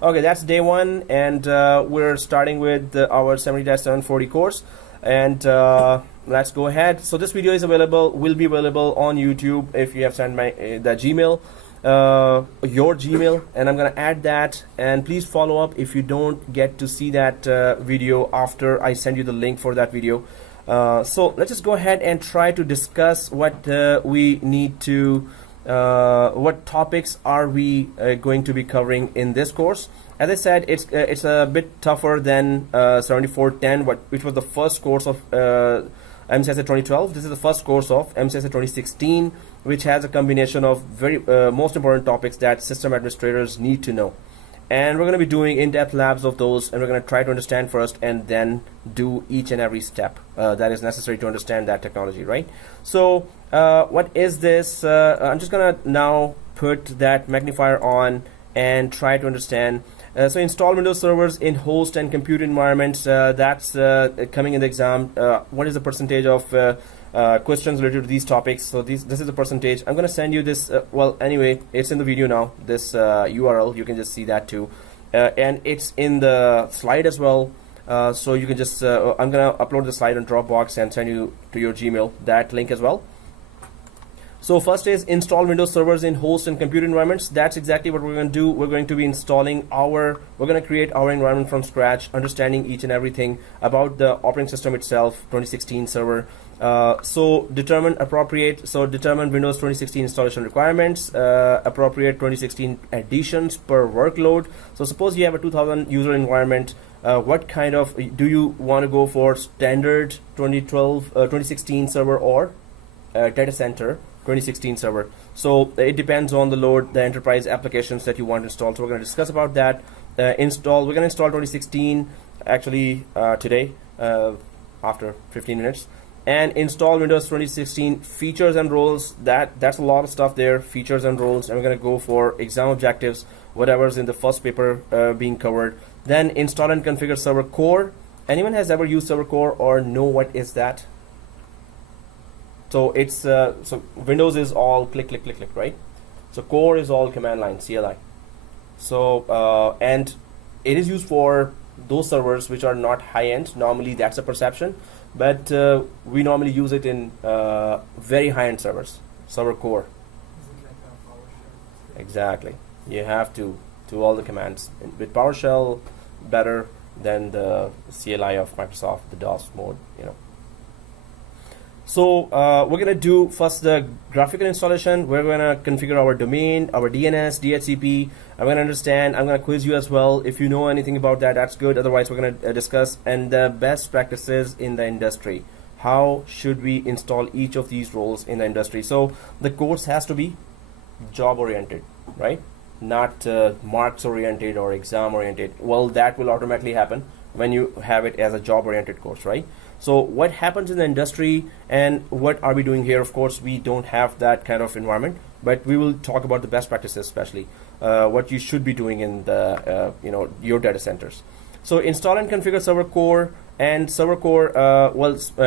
Okay, that's day one, and we're starting with our 70-740 course, and let's go ahead. So this video will be available on YouTube if you have sent my the Gmail, your Gmail, and I'm gonna add that. And please follow up if you don't get to see that video after I send you the link for that video. So let's just go ahead and try to discuss what we need to. What topics are we going to be covering in this course? As I said, it's a bit tougher than 7410, which was the first course of MCSA 2012. This is the first course of MCSA 2016, which has a combination of very most important topics that system administrators need to know. And we're going to be doing in-depth labs of those, and we're going to try to understand first and then do each and every step that is necessary to understand that technology, right? So what is this? I'm just going to now put that magnifier on and try to understand. So install Windows servers in host and compute environments. That's coming in the exam. What is the percentage of questions related to these topics? So this is the percentage. I'm going to send you this. Well, anyway, it's in the video now. This URL, you can just see that too, and it's in the slide as well. So you can just I'm going to upload the slide on Dropbox and send you to your Gmail that link as well. So first is install Windows servers in host and compute environments. That's exactly what we're going to do. We're going to be installing we're going to create our environment from scratch, understanding each and everything about the operating system itself, 2016 server. So determine Windows 2016 installation requirements, appropriate 2016 additions per workload. So suppose you have a 2000 user environment. What kind of, do you want to go for standard 2016 server or data center 2016 server? So it depends on the load, the enterprise applications that you want to install. So we're going to discuss about that. We're going to install 2016 actually today after 15 minutes, and install Windows 2016 features and roles. That's a lot of stuff there, features and roles, and we're going to go for exam objectives, whatever's in the first paper being covered. Then install and configure server core. Anyone has ever used server core or know what is that? So it's so Windows is all click, right? So core is all command line, CLI. So and it is used for those servers which are not high end. Normally that's a perception, but we normally use it in very high end servers. Server core. Exactly. You have to do all the commands with PowerShell better than the CLI of Microsoft, the DOS mode, you know. So we're going to do first the graphical installation. We're going to configure our domain, our DNS, DHCP. I'm going to understand. I'm going to quiz you as well. If you know anything about that, that's good. Otherwise, we're going to discuss and the best practices in the industry. How should we install each of these roles in the industry? So the course has to be job oriented, right? Not marks oriented or exam oriented. Well, that will automatically happen when you have it as a job oriented course, right? So what happens in the industry and what are we doing here? Of course, we don't have that kind of environment, but we will talk about the best practices, especially what you should be doing in the your data centers. So install and configure server core, and server core,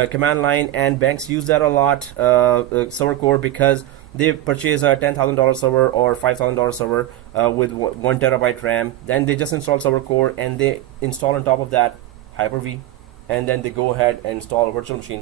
command line and banks use that a lot, server core, because they purchase a $10,000 server or $5,000 server with 1 terabyte RAM. Then they just install server core and they install on top of that HyperV. And then they go ahead and install virtual machine.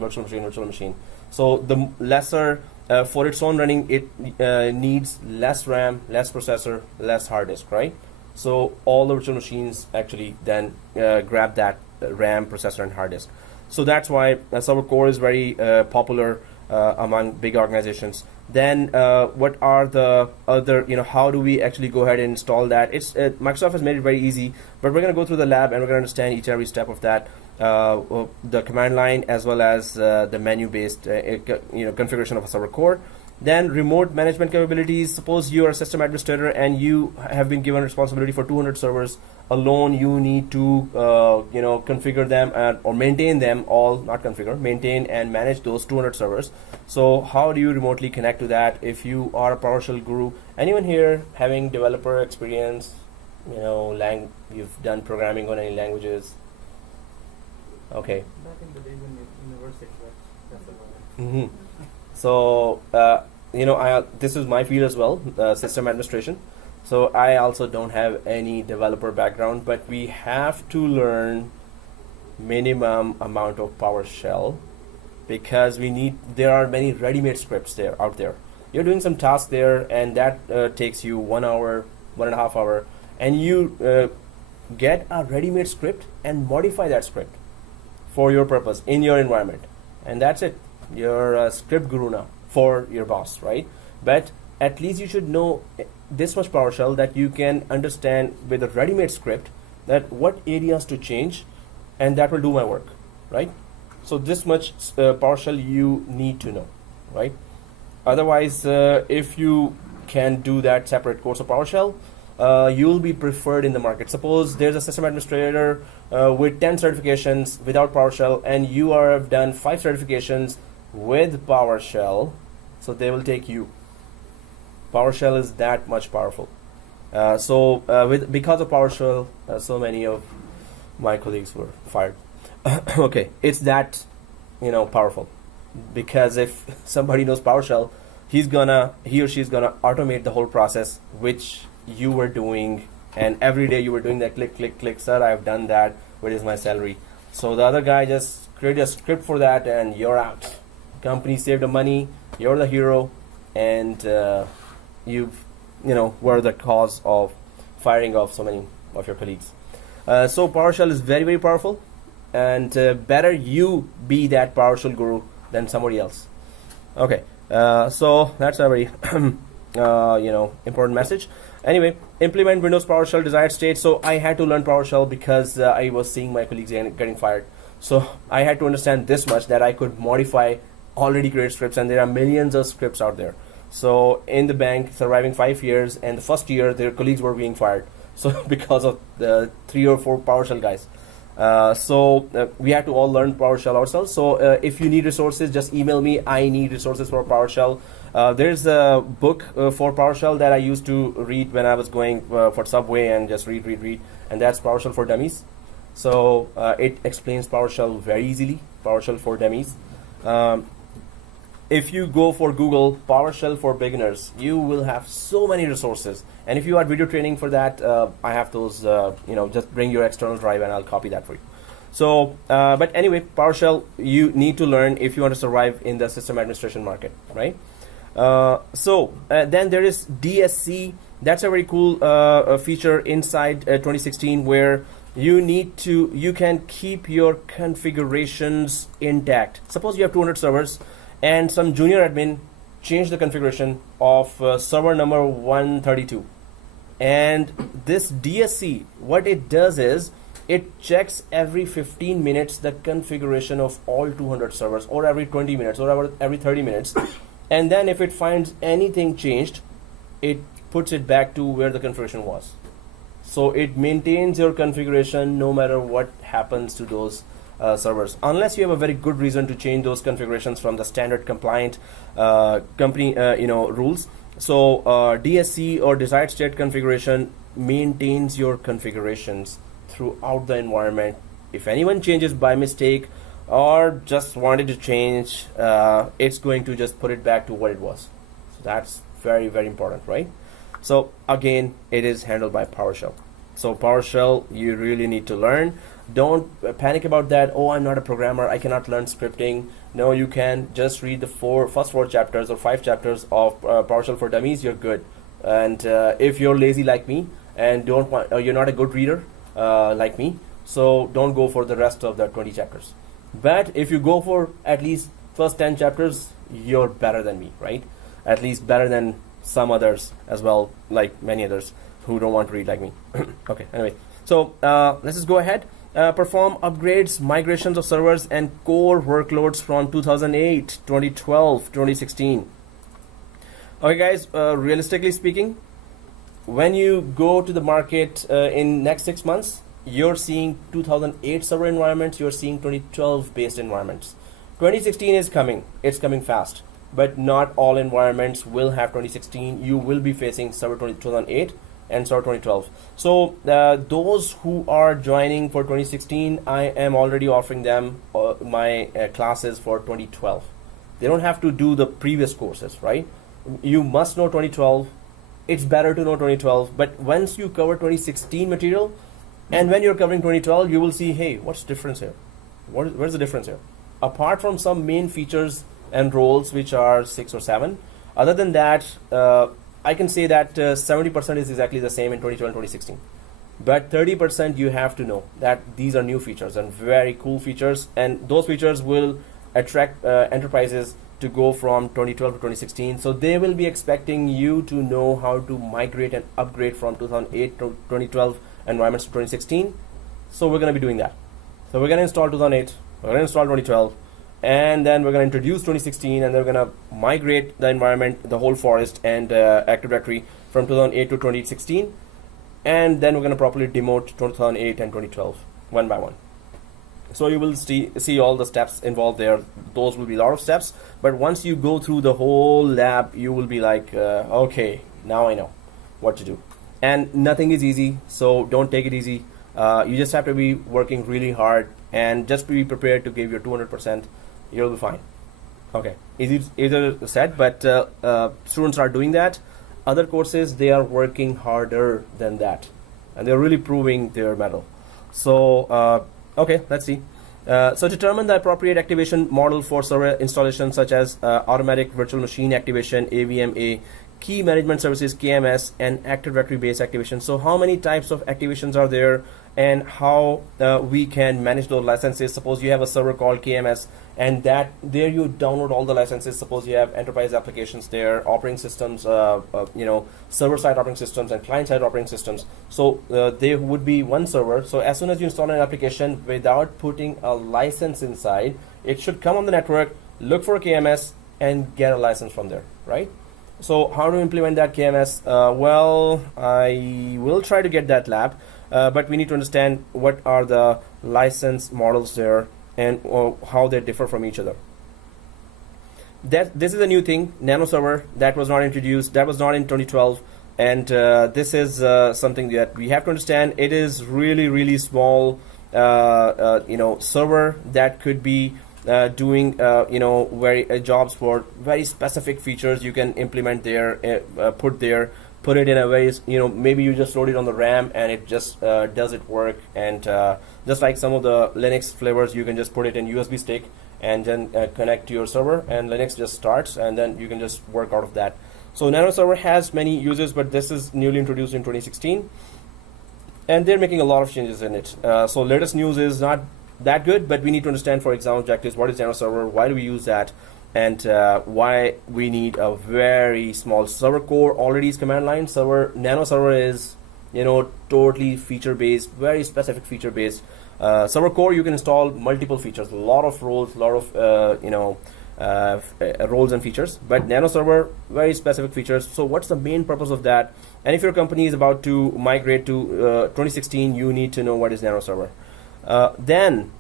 So the lesser, for its own running, it needs less RAM, less processor, less hard disk, right? So all the virtual machines actually then grab that RAM, processor, and hard disk. So that's why server core is very popular among big organizations. Then what are the other, how do we actually go ahead and install that? Microsoft has made it very easy, but we're going to go through the lab and we're going to understand each and every step of that. The command line as well as the menu-based configuration of a server core. Then remote management capabilities. Suppose you are a system administrator and you have been given responsibility for 200 servers alone. You need to configure them or maintain them all, not configure, maintain and manage those 200 servers. So how do you remotely connect to that? If you are a PowerShell guru, anyone here having developer experience, you've done programming on any languages? Okay. Back in the day when university, that's about it. Mm-hmm. So this is my field as well, system administration. So I also don't have any developer background, but we have to learn minimum amount of PowerShell because there are many ready-made scripts out there. You're doing some task there and that takes you 1 hour, 1.5 hours, and you get a ready-made script and modify that script for your purpose in your environment, and that's it. You're a script guru now for your boss, right? But at least you should know this much PowerShell that you can understand with a ready-made script that what areas to change, and that will do my work, right? So this much PowerShell you need to know, right? Otherwise, if you can do that separate course of PowerShell, you'll be preferred in the market. Suppose there's a system administrator with 10 certifications without PowerShell, and you have done 5 certifications with PowerShell, so they will take you. PowerShell is that much powerful. Because of PowerShell, so many of my colleagues were fired. Okay, it's that powerful, because if somebody knows PowerShell, he or she's gonna automate the whole process which you were doing, and every day you were doing that click click click, sir, I've done that, what is my salary? So the other guy just created a script for that and you're out. Company saved the money, you're the hero, and you were the cause of firing of so many of your colleagues. So PowerShell is very, very powerful, and better you be that PowerShell guru than somebody else. Okay, so that's a very important message. Anyway, implement Windows PowerShell desired state. So I had to learn PowerShell because I was seeing my colleagues getting fired. So I had to understand this much, that I could modify already created scripts, and there are millions of scripts out there. So in the bank, surviving 5 years, and the first year their colleagues were being fired. So because of the 3 or 4 PowerShell guys. We had to all learn PowerShell ourselves. So if you need resources, just email me. I need resources for PowerShell. There's a book for PowerShell that I used to read when I was going for Subway and just read, and that's PowerShell for Dummies. So it explains PowerShell very easily, PowerShell for Dummies. If you go for Google PowerShell for beginners, you will have so many resources. And if you want video training for that, I have those, just bring your external drive and I'll copy that for you. So, but anyway, PowerShell you need to learn if you want to survive in the system administration market, right? Then there is DSC. That's a very cool feature inside 2016 where you can keep your configurations intact. Suppose you have 200 servers and some junior admin changed the configuration of server number 132. And this DSC, what it does is it checks every 15 minutes the configuration of all 200 servers, or every 20 minutes, or every 30 minutes. And then if it finds anything changed, it puts it back to where the configuration was. So it maintains your configuration no matter what happens to those servers, unless you have a very good reason to change those configurations from the standard compliant company rules. So DSC, or desired state configuration, maintains your configurations throughout the environment. If anyone changes by mistake or just wanted to change, it's going to just put it back to what it was. So that's very, very important, right? So again, it is handled by PowerShell. So PowerShell you really need to learn. Don't panic about that. Oh, I'm not a programmer, I cannot learn scripting. No, you can just read the first 4 chapters or 5 chapters of PowerShell for Dummies. You're good. And if you're lazy like me and you're not a good reader like me, so don't go for the rest of the 20 chapters. But if you go for at least first 10 chapters, you're better than me, right? At least better than some others as well, like many others who don't want to read like me. Okay, anyway, so let's just go ahead. Perform upgrades, migrations of servers and core workloads from 2008, 2012, 2016. Okay guys, realistically speaking, when you go to the market in next 6 months, you're seeing 2008 server environments, you're seeing 2012 based environments. 2016 is coming, it's coming fast, but not all environments will have 2016. You will be facing server 2008 and server 2012. So those who are joining for 2016, I am already offering them my classes for 2012. They don't have to do the previous courses, right? You must know 2012 it's better to know 2012. But once you cover 2016 material, and when you're covering 2012, you will see, hey, what's the difference here? Where's the difference here? Apart from some main features and roles, which are 6 or 7, other than that, I can say that 70% is exactly the same in 2012 and 2016. But 30% you have to know that these are new features and very cool features, and those features will attract enterprises to go from 2012 to 2016. So they will be expecting you to know how to migrate and upgrade from 2008 to 2012 environments to 2016. So we're going to be doing that. So we're going to install 2008, we're going to install 2012, and then we're going to introduce 2016, and then we're going to migrate the environment, the whole forest and Active Directory from 2008 to 2016. And then we're going to properly demote 2008 and 2012 one by one. So you will see all the steps involved there. Those will be a lot of steps, but once you go through the whole lab, you will be like, okay, now I know what to do. And nothing is easy, so don't take it easy. You just have to be working really hard and just be prepared to give your 200%. You'll be fine. Okay, easier said, but students are doing that. Other courses, they are working harder than that, and they're really proving their mettle. So okay, let's see. So determine the appropriate activation model for server installation, such as automatic virtual machine activation, AVMA, key management services, KMS, and Active Directory based activation. So how many types of activations are there, and how we can manage those licenses? Suppose you have a server called KMS, and that there you download all the licenses. Suppose you have enterprise applications there, operating systems, server-side operating systems and client-side operating systems. So there would be one server. So as soon as you install an application without putting a license inside, it should come on the network, look for a KMS, and get a license from there, right? So how to implement that KMS? Well, I will try to get that lab, but we need to understand what are the license models there and how they differ from each other. This is a new thing, NanoServer, that was not introduced, that was not in 2012, and this is something that we have to understand. It is really small, server that could be doing jobs for very specific features. You can implement there, put it in a way, maybe you just load it on the RAM and it just does it work. And just like some of the Linux flavors, you can just put it in USB stick and then connect to your server, and Linux just starts, and then you can just work out of that. So NanoServer has many users, but this is newly introduced in 2016, and they're making a lot of changes in it. So latest news is not that good, but we need to understand for exam objectives, what is NanoServer, why do we use that, and why we need a very small server core. Already is command line. NanoServer is totally feature based, very specific feature based. Server core, you can install multiple features, a lot of roles, a lot of roles and features, but NanoServer, very specific features. So what's the main purpose of that? And if your company is about to migrate to 2016, you need to know what is NanoServer. Then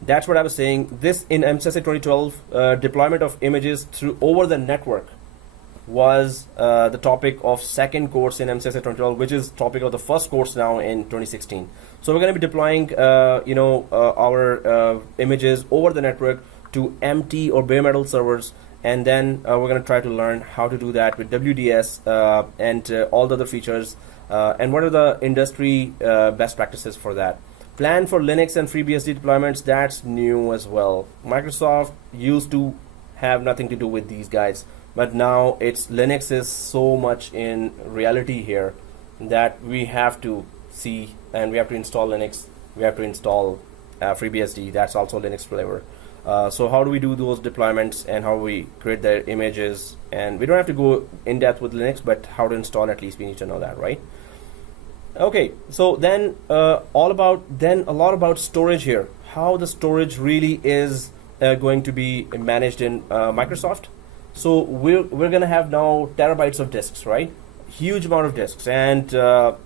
that's what I was saying. This in MCSA 2012, deployment of images over the network was the topic of second course in MCSA 2012, which is topic of the first course now in 2016. So we're going to be deploying our images over the network to empty or bare metal servers, and then we're going to try to learn how to do that with WDS and all the other features, and what are the industry best practices for that. Plan for Linux and FreeBSD deployments, that's new as well. Microsoft used to have nothing to do with these guys, but now Linux is so much in reality here that we have to see, and we have to install Linux, we have to install FreeBSD, that's also Linux flavor. So how do we do those deployments, and how we create the images? And we don't have to go in depth with Linux, but how to install, at least we need to know that, right? Okay, so then a lot about storage here, how the storage really is going to be managed in Microsoft. So we're going to have now terabytes of disks, right? Huge amount of disks, and a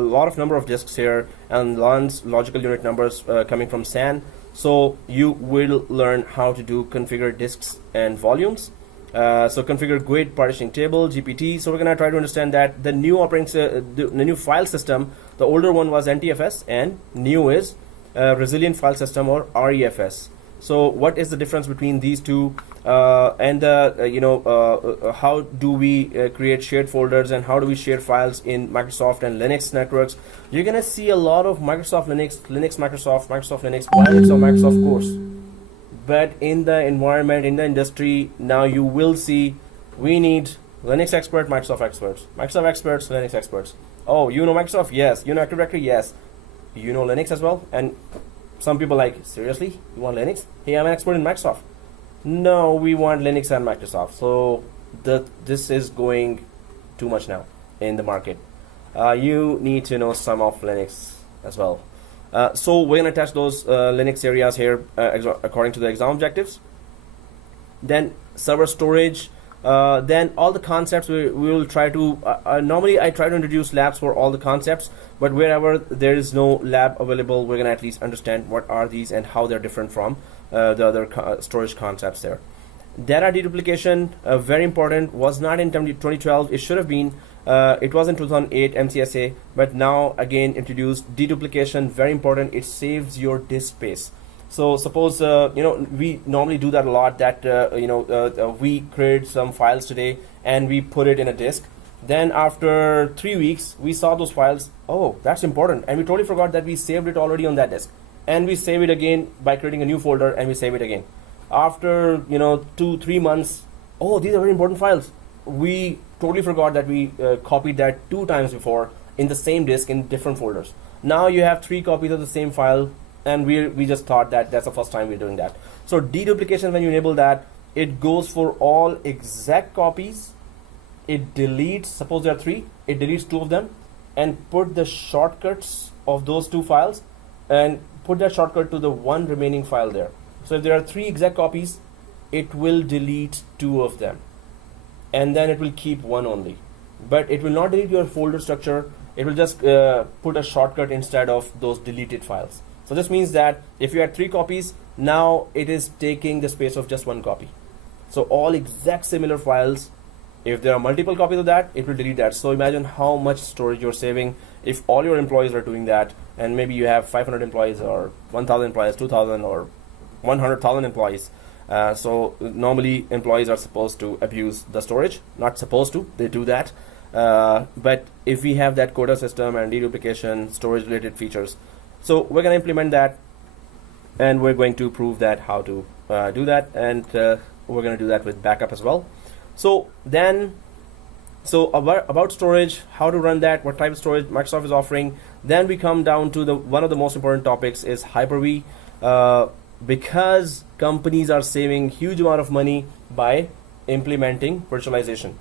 lot of number of disks here, and logical unit numbers coming from SAN. So you will learn how to do configure disks and volumes. So configure GUID partitioning table, GPT. So we're going to try to understand that the new the new file system, the older one was NTFS, and new is resilient file system, or REFS. So what is the difference between these two? how do we create shared folders and how do we share files in Microsoft and Linux networks. You're gonna see a lot of Microsoft Linux, Microsoft Linux, Microsoft course. But in the environment, in the industry, now you will see we need Linux expert, Microsoft experts, Linux experts. Oh, you know Microsoft? Yes. You know Active Directory? Yes. You know Linux as well? And some people like, seriously? You want Linux? Hey, I'm an expert in Microsoft. No, we want Linux and Microsoft. So this is going too much now in the market. You need to know some of Linux as well. So we're going to test those Linux areas here according to the exam objectives. Then server storage. Then all the concepts we will try to, normally I try to introduce labs for all the concepts, but wherever there is no lab available, we're going to at least understand what are these and how they're different from the other storage concepts there. Data deduplication, very important, was not in 2012, it should have been. It was in 2008 MCSA, but now again introduced. Deduplication, very important, it saves your disk space. So suppose we normally do that a lot, that we create some files today and we put it in a disk. Then after 3 weeks we saw those files, oh, that's important, and we totally forgot that we saved it already on that disk, and we save it again by creating a new folder and we save it again. After 2-3 months, oh, these are very important files, we totally forgot that we copied that 2 times before in the same disk in different folders. Now you have 3 copies of the same file, and we just thought that that's the first time we're doing that. So deduplication, when you enable that, it goes for all exact copies. It deletes, suppose there are 3, it deletes 2 of them and put the shortcuts of those 2 files and put that shortcut to the 1 remaining file there. So if there are 3 exact copies, it will delete 2 of them and then it will keep 1 only. But it will not delete your folder structure, it will just put a shortcut instead of those deleted files. So this means that if you had 3 copies, now it is taking the space of just 1 copy. So all exact similar files, if there are multiple copies of that, it will delete that. So imagine how much storage you're saving if all your employees are doing that, and maybe you have 500 employees or 1,000 employees, 2,000 or 100,000 employees. So normally employees are supposed to abuse the storage, not supposed to, they do that. But if we have that quota system and deduplication, storage related features, so we're going to implement that, and we're going to prove that how to do that, and we're going to do that with backup as well. So then, about storage, how to run that, what type of storage Microsoft is offering. Then we come down to one of the most important topics is HyperV, because companies are saving huge amount of money by implementing virtualization,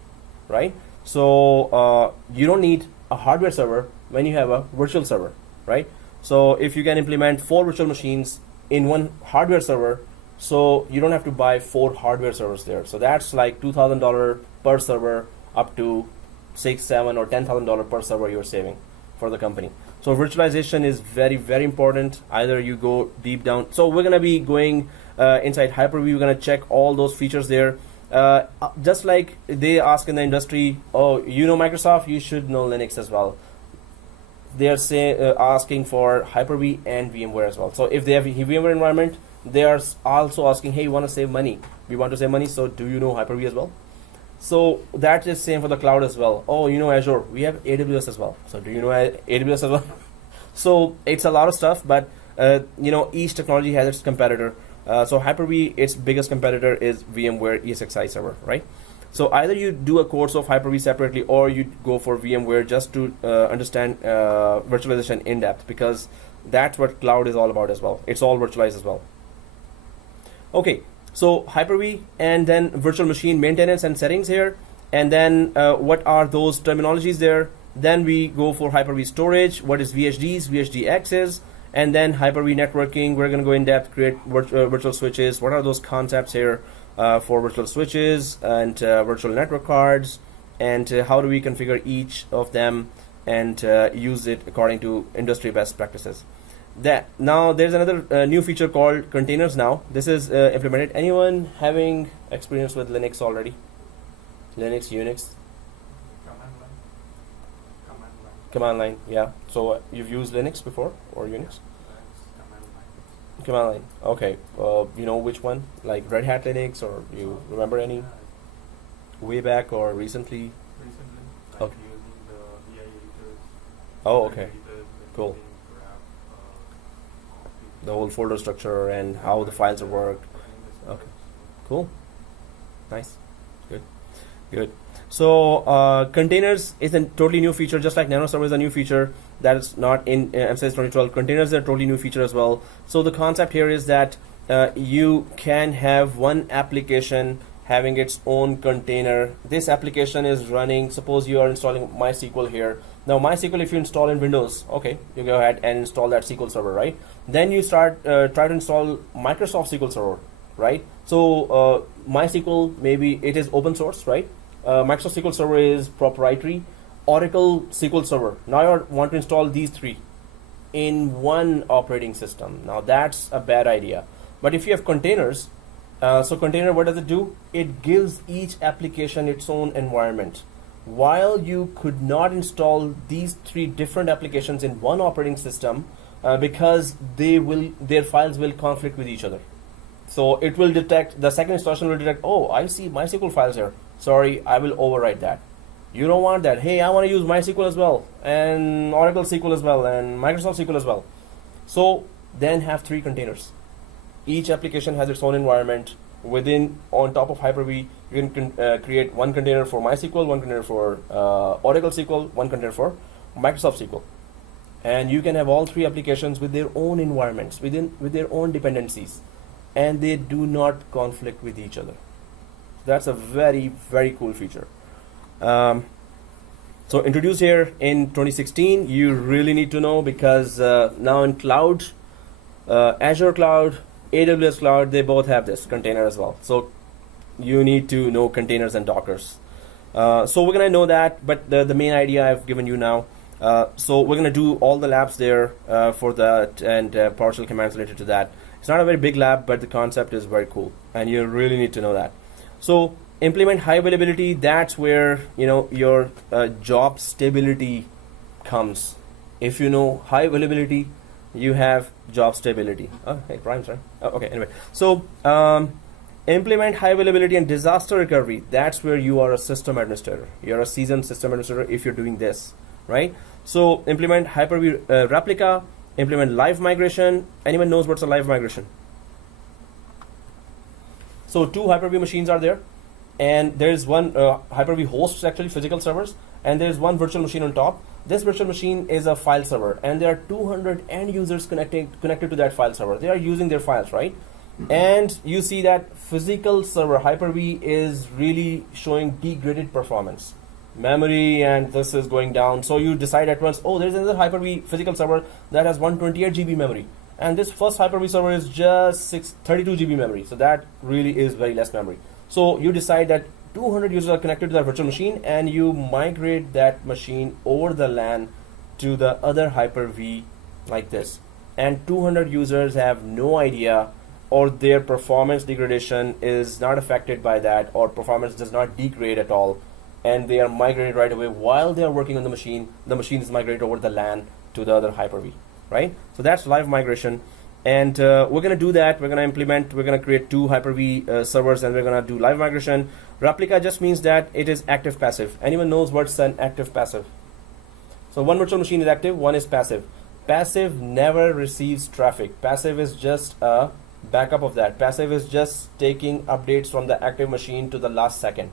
right? So you don't need a hardware server when you have a virtual server, right? So if you can implement 4 virtual machines in 1 hardware server, so you don't have to buy 4 hardware servers there. So that's like $2,000 per server up to $6,000, $7,000 or $10,000 per server you're saving for the company. So virtualization is very, very important. Either you go deep down. So we're going to be going inside HyperV. We're going to check all those features there. Just like they ask in the industry, oh, you know Microsoft, you should know Linux as well. They are asking for HyperV and VMware as well. So if they have a VMware environment, they are also asking, hey, you want to save money? We want to save money, so do you know HyperV as well? So that is same for the cloud as well. Oh, you know Azure, we have AWS as well. So do you know AWS as well? So it's a lot of stuff, but each technology has its competitor. So HyperV, its biggest competitor is VMware ESXi server, right? So either you do a course of HyperV separately, or you go for VMware just to understand virtualization in depth, because that's what cloud is all about as well. It's all virtualized as well. Okay, so HyperV and then virtual machine maintenance and settings here, and then what are those terminologies there. Then we go for HyperV storage, what is VHDs, VHDX is, and then HyperV networking. We're going to go in depth, create virtual switches. What are those concepts here for virtual switches and virtual network cards, and how do we configure each of them and use it according to industry best practices. Now there's another new feature called containers. Now this is implemented. Anyone having experience with Linux already? Linux, Unix? Command line, yeah. So you've used Linux before or Unix? Command line. Okay. You know which one? Like Red Hat Linux, or you remember any way back or recently? Recently, like Okay. using the VI editors. Oh, different okay. editors, then Cool. using graph, copies, The whole folder structure and how the files are worked. running the Okay. scripts. Cool. Nice. Good. Good. So containers is a totally new feature, just like NanoServer is a new feature that is not in MCS 2012. Containers are a totally new feature as well. So the concept here is that you can have one application having its own container. This application is running, suppose you are installing MySQL here. Now MySQL, if you install in Windows, okay, you go ahead and install that SQL Server, right? Then you start try to install Microsoft SQL Server, right? So MySQL, maybe it is open source, right? Microsoft SQL Server is proprietary. Oracle SQL Server. Now you want to install these three in one operating system. Now that's a bad idea. But if you have containers, so container, what does it do? It gives each application its own environment. While you could not install these three different applications in one operating system, because their files will conflict with each other. So it will detect, the second installation will detect, oh, I see MySQL files here. Sorry, I will overwrite that. You don't want that. Hey, I want to use MySQL as well, and Oracle SQL as well, and Microsoft SQL as well. So then have three containers. Each application has its own environment. Within, on top of HyperV, you can create one container for MySQL, one container for Oracle SQL, one container for Microsoft SQL. And you can have all three applications with their own environments, with their own dependencies, and they do not conflict with each other. That's a very, very cool feature. So introduced here in 2016, you really need to know, because now in cloud, Azure Cloud, AWS Cloud, they both have this container as well. So you need to know containers and Dockers. So we're gonna know that, but the main idea I've given you now. So we're gonna do all the labs there for that, and PowerShell commands related to that. It's not a very big lab, but the concept is very cool, and you really need to know that. So implement high availability. That's where your job stability comes. If you know high availability, you have job stability. Oh, hey, Brian's right. Oh, okay. Anyway, so implement high availability and disaster recovery. That's where you are a system administrator. You're a seasoned system administrator if you're doing this, right? So implement HyperV replica. Implement live migration. Anyone knows what's a live migration? So two HyperV machines are there, and there's one HyperV hosts, actually physical servers, and there's one virtual machine on top. This virtual machine is a file server, and there are 200 end users connected to that file server. They are using their files, right? And you see that physical server HyperV is really showing degraded performance, memory, and this is going down. So you decide at once, oh, there's another HyperV physical server that has 128 GB memory, and this first HyperV server is just 32 GB memory. So that really is very less memory. So you decide that 200 users are connected to that virtual machine, and you migrate that machine over the LAN to the other HyperV like this. And 200 users have no idea, or their performance degradation is not affected by that, or performance does not degrade at all, and they are migrated right away while they are working on the machine. The machine is migrated over the LAN to the other HyperV, right? So that's live migration. And we're going to do that. We're going to create two HyperV servers, and we're going to do live migration. Replica just means that it is active passive. Anyone knows what's an active passive? So one virtual machine is active, one is passive. Passive never receives traffic. Passive is just a backup of that. Passive is just taking updates from the active machine to the last second.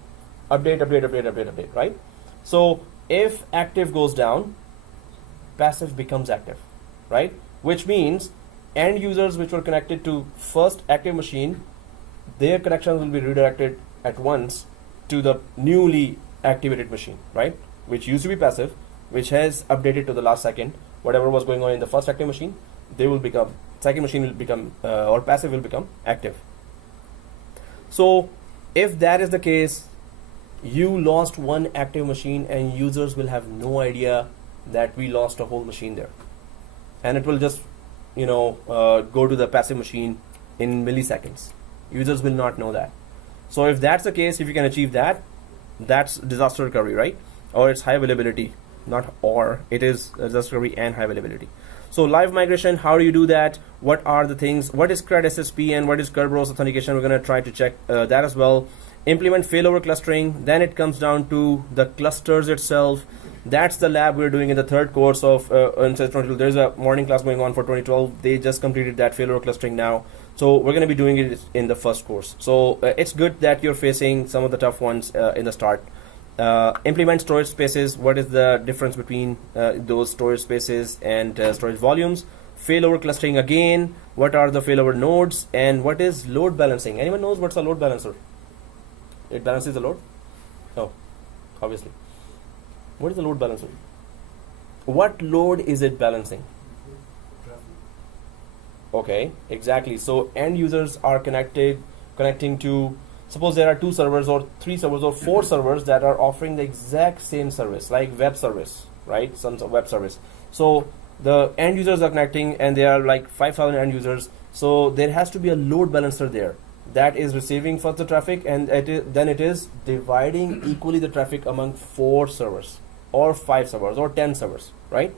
Update, right? So if active goes down, passive becomes active, right? Which means end users which were connected to first active machine, their connections will be redirected at once to the newly activated machine, right? Which used to be passive, which has updated to the last second. Whatever was going on in the first active machine, second machine will become, or passive will become active. So if that is the case, you lost one active machine, and users will have no idea that we lost a whole machine there. And it will just go to the passive machine in milliseconds. Users will not know that. So if that's the case, if you can achieve that, that's disaster recovery, right? Or it's high availability. not or, it is discovery and high availability. So live migration, how do you do that? What are the things? What is CRUD SSP and what is Kerberos authentication? We're going to try to check that as well. Implement failover clustering. Then it comes down to the clusters itself. That's the lab we're doing in the third course of there's a morning class going on for 2012. They just completed that failover clustering now. So we're going to be doing it in the first course. So it's good that you're facing some of the tough ones in the start. Implement storage spaces. What is the difference between those storage spaces and storage volumes? Failover clustering again. What are the failover nodes? And what is load balancing? Anyone knows what's a load balancer? It balances the load? No, obviously. What is the load balancer? What load is it balancing? Okay, exactly. So end users are connecting to, suppose there are 2 servers or 3 servers or 4 servers that are offering the exact same service, like web service, right? Some web service. So the end users are connecting and there are like 5,000 end users. So there has to be a load balancer there that is receiving first the traffic, and then it is dividing equally the traffic among 4 servers or 5 servers or 10 servers, right?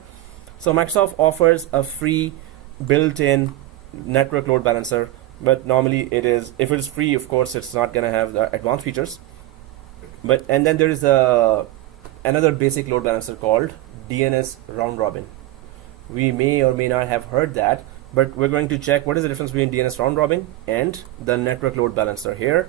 So Microsoft offers a free built-in network load balancer, but normally it is, if it is free, of course it's not going to have the advanced features. But and then there is another basic load balancer called DNS round robin. We may or may not have heard that, but we're going to check what is the difference between DNS round robin and the network load balancer here,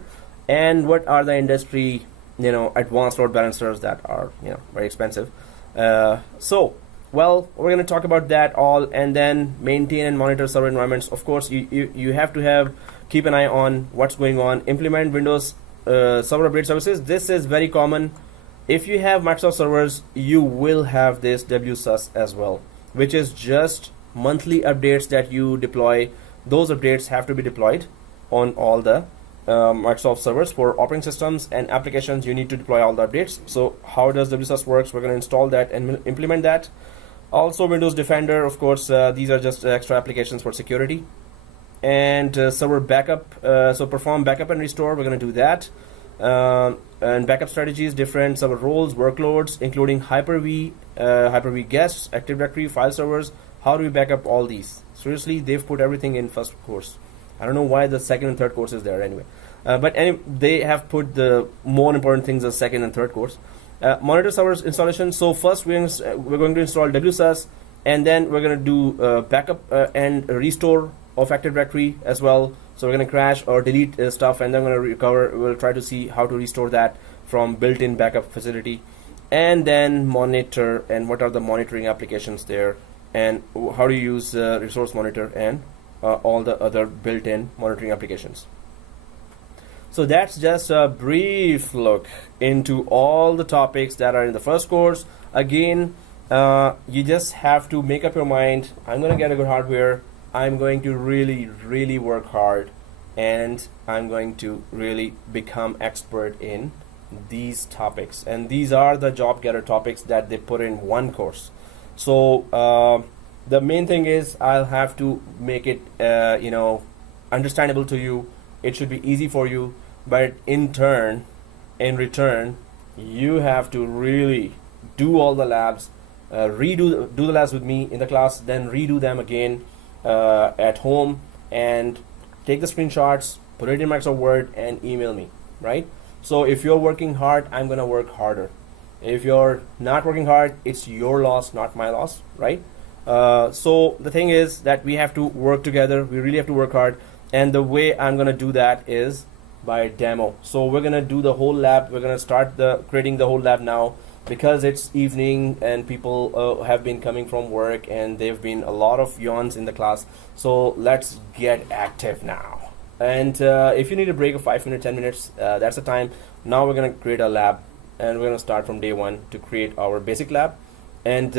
and what are the industry advanced load balancers that are very expensive. Well, we're going to talk about that all, and then maintain and monitor server environments. Of course, you have to keep an eye on what's going on. Implement Windows server update services. This is very common. If you have Microsoft servers, you will have this WSUS as well, which is just monthly updates that you deploy. Those updates have to be deployed on all the Microsoft servers. For operating systems and applications, you need to deploy all the updates. So how does WSUS works? We're going to install that and implement that. Also Windows Defender, of course, these are just extra applications for security. And server backup, so perform backup and restore, we're going to do that. And backup strategies, different server roles, workloads, including HyperV, HyperV guests, Active Directory, file servers. How do we back up all these? Seriously, they've put everything in first course. I don't know why the second and third course is there anyway. But they have put the more important things as second and third course. Monitor servers installation. So first we're going to install WSUS, and then we're going to do backup and restore of Active Directory as well. So we're going to crash or delete stuff, and then we're going to recover. We'll try to see how to restore that from built-in backup facility, and then monitor, and what are the monitoring applications there, and how to use resource monitor and all the other built-in monitoring applications. So that's just a brief look into all the topics that are in the first course. Again, you just have to make up your mind. I'm going to get a good hardware. I'm going to really work hard, and I'm going to really become expert in these topics. And these are the job getter topics that they put in one course. So the main thing is I'll have to make it understandable to you. It should be easy for you, but in return, you have to really do all the labs, do the labs with me in the class, then redo them again at home, and take the screenshots, put it in Microsoft Word, and email me, right? So if you're working hard, I'm gonna work harder. If you're not working hard, it's your loss, not my loss, right? So the thing is that we have to work together. We really have to work hard, and the way I'm gonna do that is by demo. So we're gonna do the whole lab. We're gonna start creating the whole lab now, because it's evening and people have been coming from work, and there've been a lot of yawns in the class. So let's get active now. And if you need a break of 5 minutes, 10 minutes, that's the time. Now we're gonna create a lab, and we're gonna start from day one to create our basic lab. And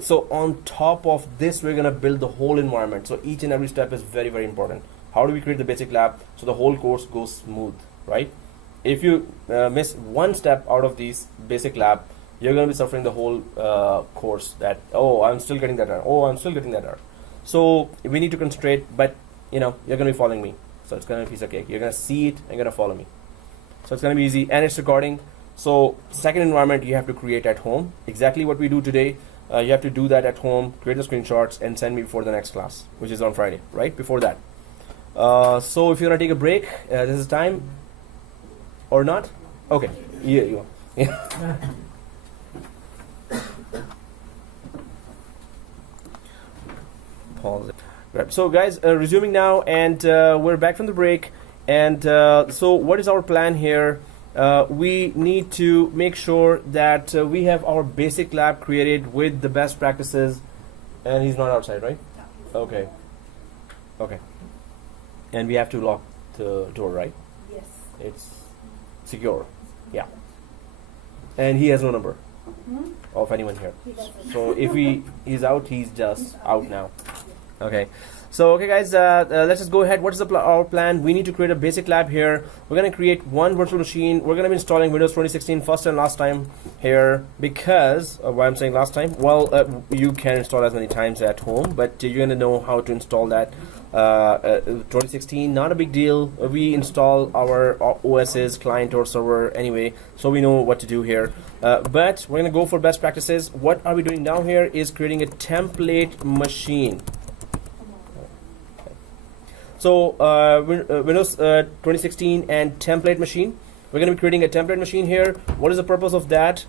so on top of this, we're gonna build the whole environment. So each and every step is very important. How do we create the basic lab so the whole course goes smooth, right? If you miss one step out of these basic lab, you're going to be suffering the whole course. That, oh, I'm still getting that error. Oh, I'm still getting that error. So we need to concentrate, but you're going to be following me. So it's going to be a piece of cake. You're going to see it and you're going to follow me. So it's going to be easy, and it's recording. So second environment you have to create at home. Exactly what we do today. You have to do that at home, create the screenshots, and send me before the next class, which is on Friday, right? Before that. So if you want to take a break, this is time. Or not? Okay. Yeah, you are. Yeah. Pause it. Right. So guys, resuming now, and we're back from the break. And so what is our plan here? We need to make sure that we have our basic lab created with the best practices. And he's not outside, right? Okay. Okay. And we have to lock the door, right? Yes. It's secure. Yeah. And he has no number of anyone here. So if he's out, he's just out now. Okay. So okay guys, let's just go ahead. What is our plan? We need to create a basic lab here. We're going to create one virtual machine. We're going to be installing Windows 2016 first and last time here, because why I'm saying last time, well, you can install as many times at home, but you're going to know how to install that. 2016, not a big deal. We install our OS's client or server anyway, so we know what to do here. But we're going to go for best practices. What are we doing now here is creating a template machine. So Windows 2016 and template machine. We're going to be creating a template machine here. What is the purpose of that?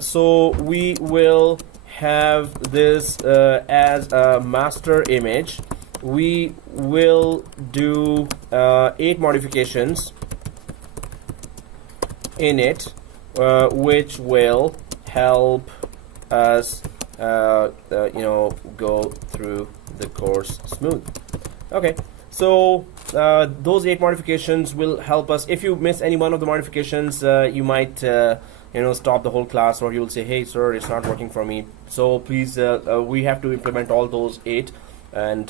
So we will have this as a master image. We will do 8 modifications in it, which will help us go through the course smooth. Okay. So those 8 modifications will help us. If you miss any one of the modifications, you might stop the whole class, or you will say, hey sir, it's not working for me. So please, we have to implement all those 8. And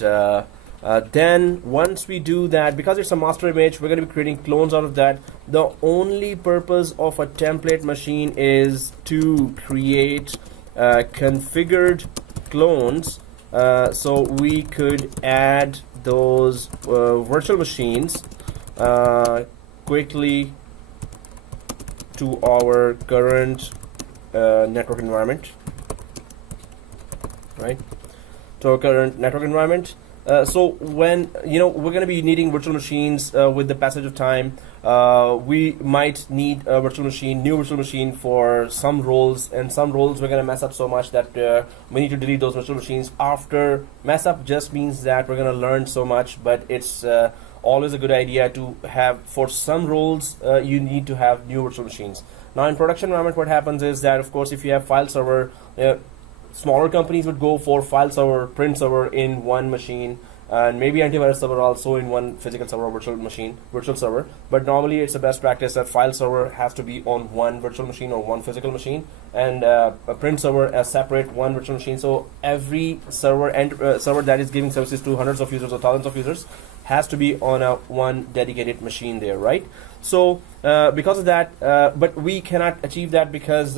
then once we do that, because it's a master image, we're going to be creating clones out of that. The only purpose of a template machine is to create configured clones, so we could add those virtual machines quickly to our current network environment, right? To our current network environment. So when we're going to be needing virtual machines with the passage of time, we might need a new virtual machine for some roles, and some roles we're going to mess up so much that we need to delete those virtual machines. After mess up just means that we're going to learn so much, but it's always a good idea to have, for some roles, you need to have new virtual machines. Now in production environment, what happens is that, of course, if you have file server, smaller companies would go for file server, print server in one machine, and maybe antivirus server also in one physical server, virtual server. But normally it's a best practice that file server has to be on one virtual machine or one physical machine, and a print server a separate one virtual machine. So every server and server that is giving services to hundreds of users or thousands of users has to be on a one dedicated machine there, right? So because of that, but we cannot achieve that because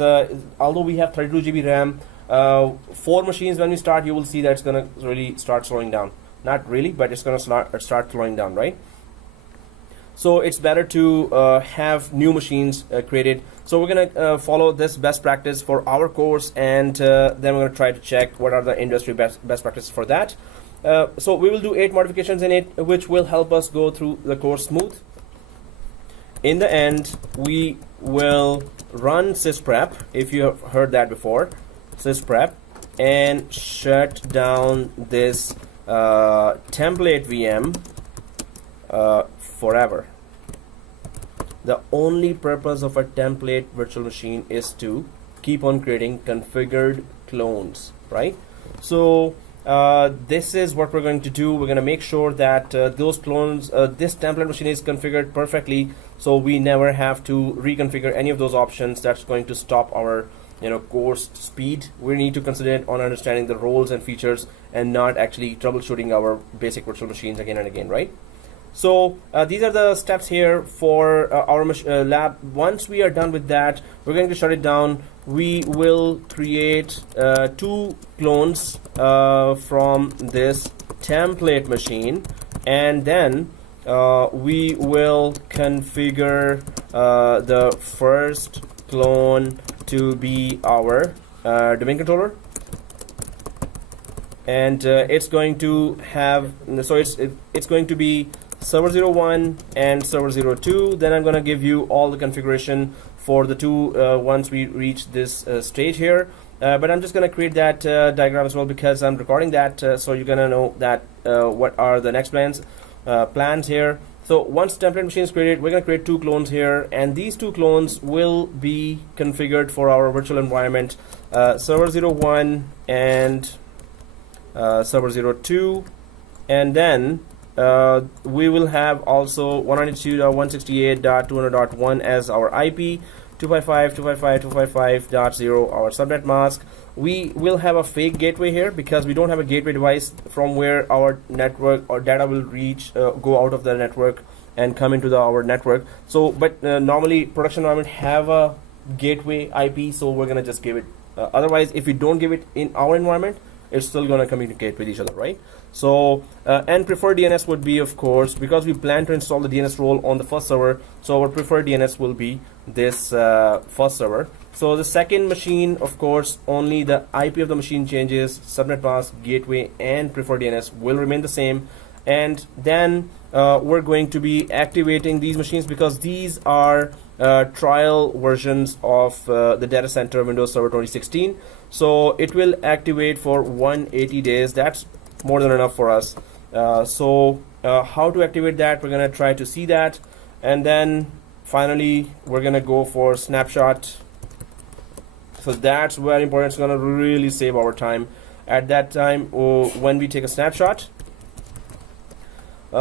although we have 32 GB RAM, 4 machines, when we start, you will see that it's going to really start slowing down. Not really, but it's going to start slowing down, right? So it's better to have new machines created. So we're going to follow this best practice for our course, and then we're going to try to check what are the industry best practices for that. So we will do 8 modifications in it, which will help us go through the course smooth. In the end, we will run sysprep, if you have heard that before, sysprep, and shut down this template VM forever. The only purpose of a template virtual machine is to keep on creating configured clones, right? So this is what we're going to do. We're going to make sure that those clones, this template machine is configured perfectly, so we never have to reconfigure any of those options. That's going to stop our course speed. We need to consider it on understanding the roles and features, and not actually troubleshooting our basic virtual machines again and again, right? So these are the steps here for our lab. Once we are done with that, we're going to shut it down. We will create 2 clones from this template machine, and then we will configure the first clone to be our domain controller, and it's going to have, so it's going to be server 01 and server 02. Then I'm going to give you all the configuration for the two once we reach this stage here. But I'm just going to create that diagram as well, because I'm recording that, so you're going to know that what are the next plans here. So once template machine is created, we're going to create two clones here, and these two clones will be configured for our virtual environment, server 01 and server 02, and then we will have also 192.168.200.1 as our IP, 255.255.255.0 our subnet mask. We will have a fake gateway here because we don't have a gateway device from where our network or data will reach, go out of the network and come into our network. So, but normally production environment have a gateway IP, so we're gonna just give it. Otherwise, if we don't give it in our environment, it's still gonna communicate with each other, right? So, and preferred DNS would be, of course, because we plan to install the DNS role on the first server, so our preferred DNS will be this first server. So the second machine, of course, only the IP of the machine changes, subnet mask, gateway, and preferred DNS will remain the same. And then we're going to be activating these machines because these are trial versions of the data center Windows Server 2016. So it will activate for 180 days. That's more than enough for us. So how to activate that, we're going to try to see that. And then finally, we're going to go for snapshot. So that's very important. It's going to really save our time. At that time, when we take a snapshot,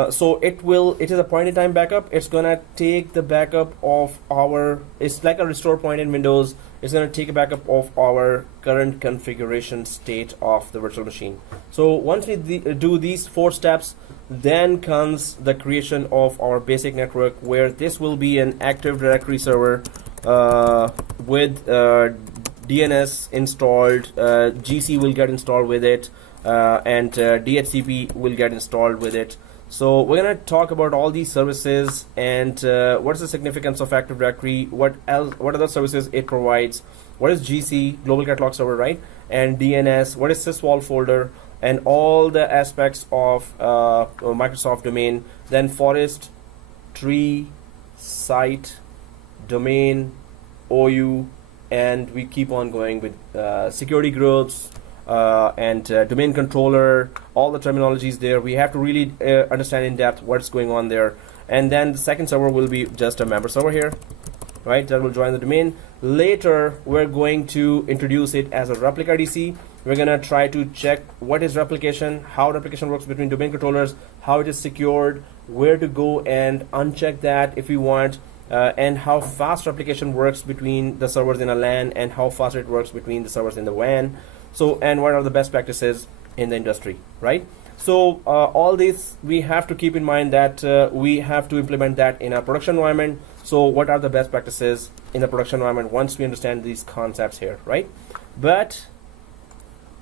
so it is a point in time backup. It's gonna take the backup of our, it's like a restore point in Windows. It's gonna take a backup of our current configuration state of the virtual machine. So once we do these 4 steps, then comes the creation of our basic network, where this will be an Active Directory server with DNS installed, GC will get installed with it, and DHCP will get installed with it. So we're going to talk about all these services and what's the significance of Active Directory, what other services it provides, what is GC, Global Catalog Server, right, and DNS, what is sysvol folder, and all the aspects of Microsoft domain, then forest, tree, site, domain, OU, and we keep on going with security groups, and domain controller, all the terminologies there. We have to really understand in depth what's going on there. And then the second server will be just a member server here, right, that will join the domain. Later, we're going to introduce it as a replica DC. We're going to try to check what is replication, how replication works between domain controllers, how it is secured, where to go and uncheck that if we want, and how fast replication works between the servers in a LAN and how fast it works between the servers in the WAN. So, and what are the best practices in the industry, right? So all this we have to keep in mind that we have to implement that in a production environment. So what are the best practices in the production environment once we understand these concepts here, right? But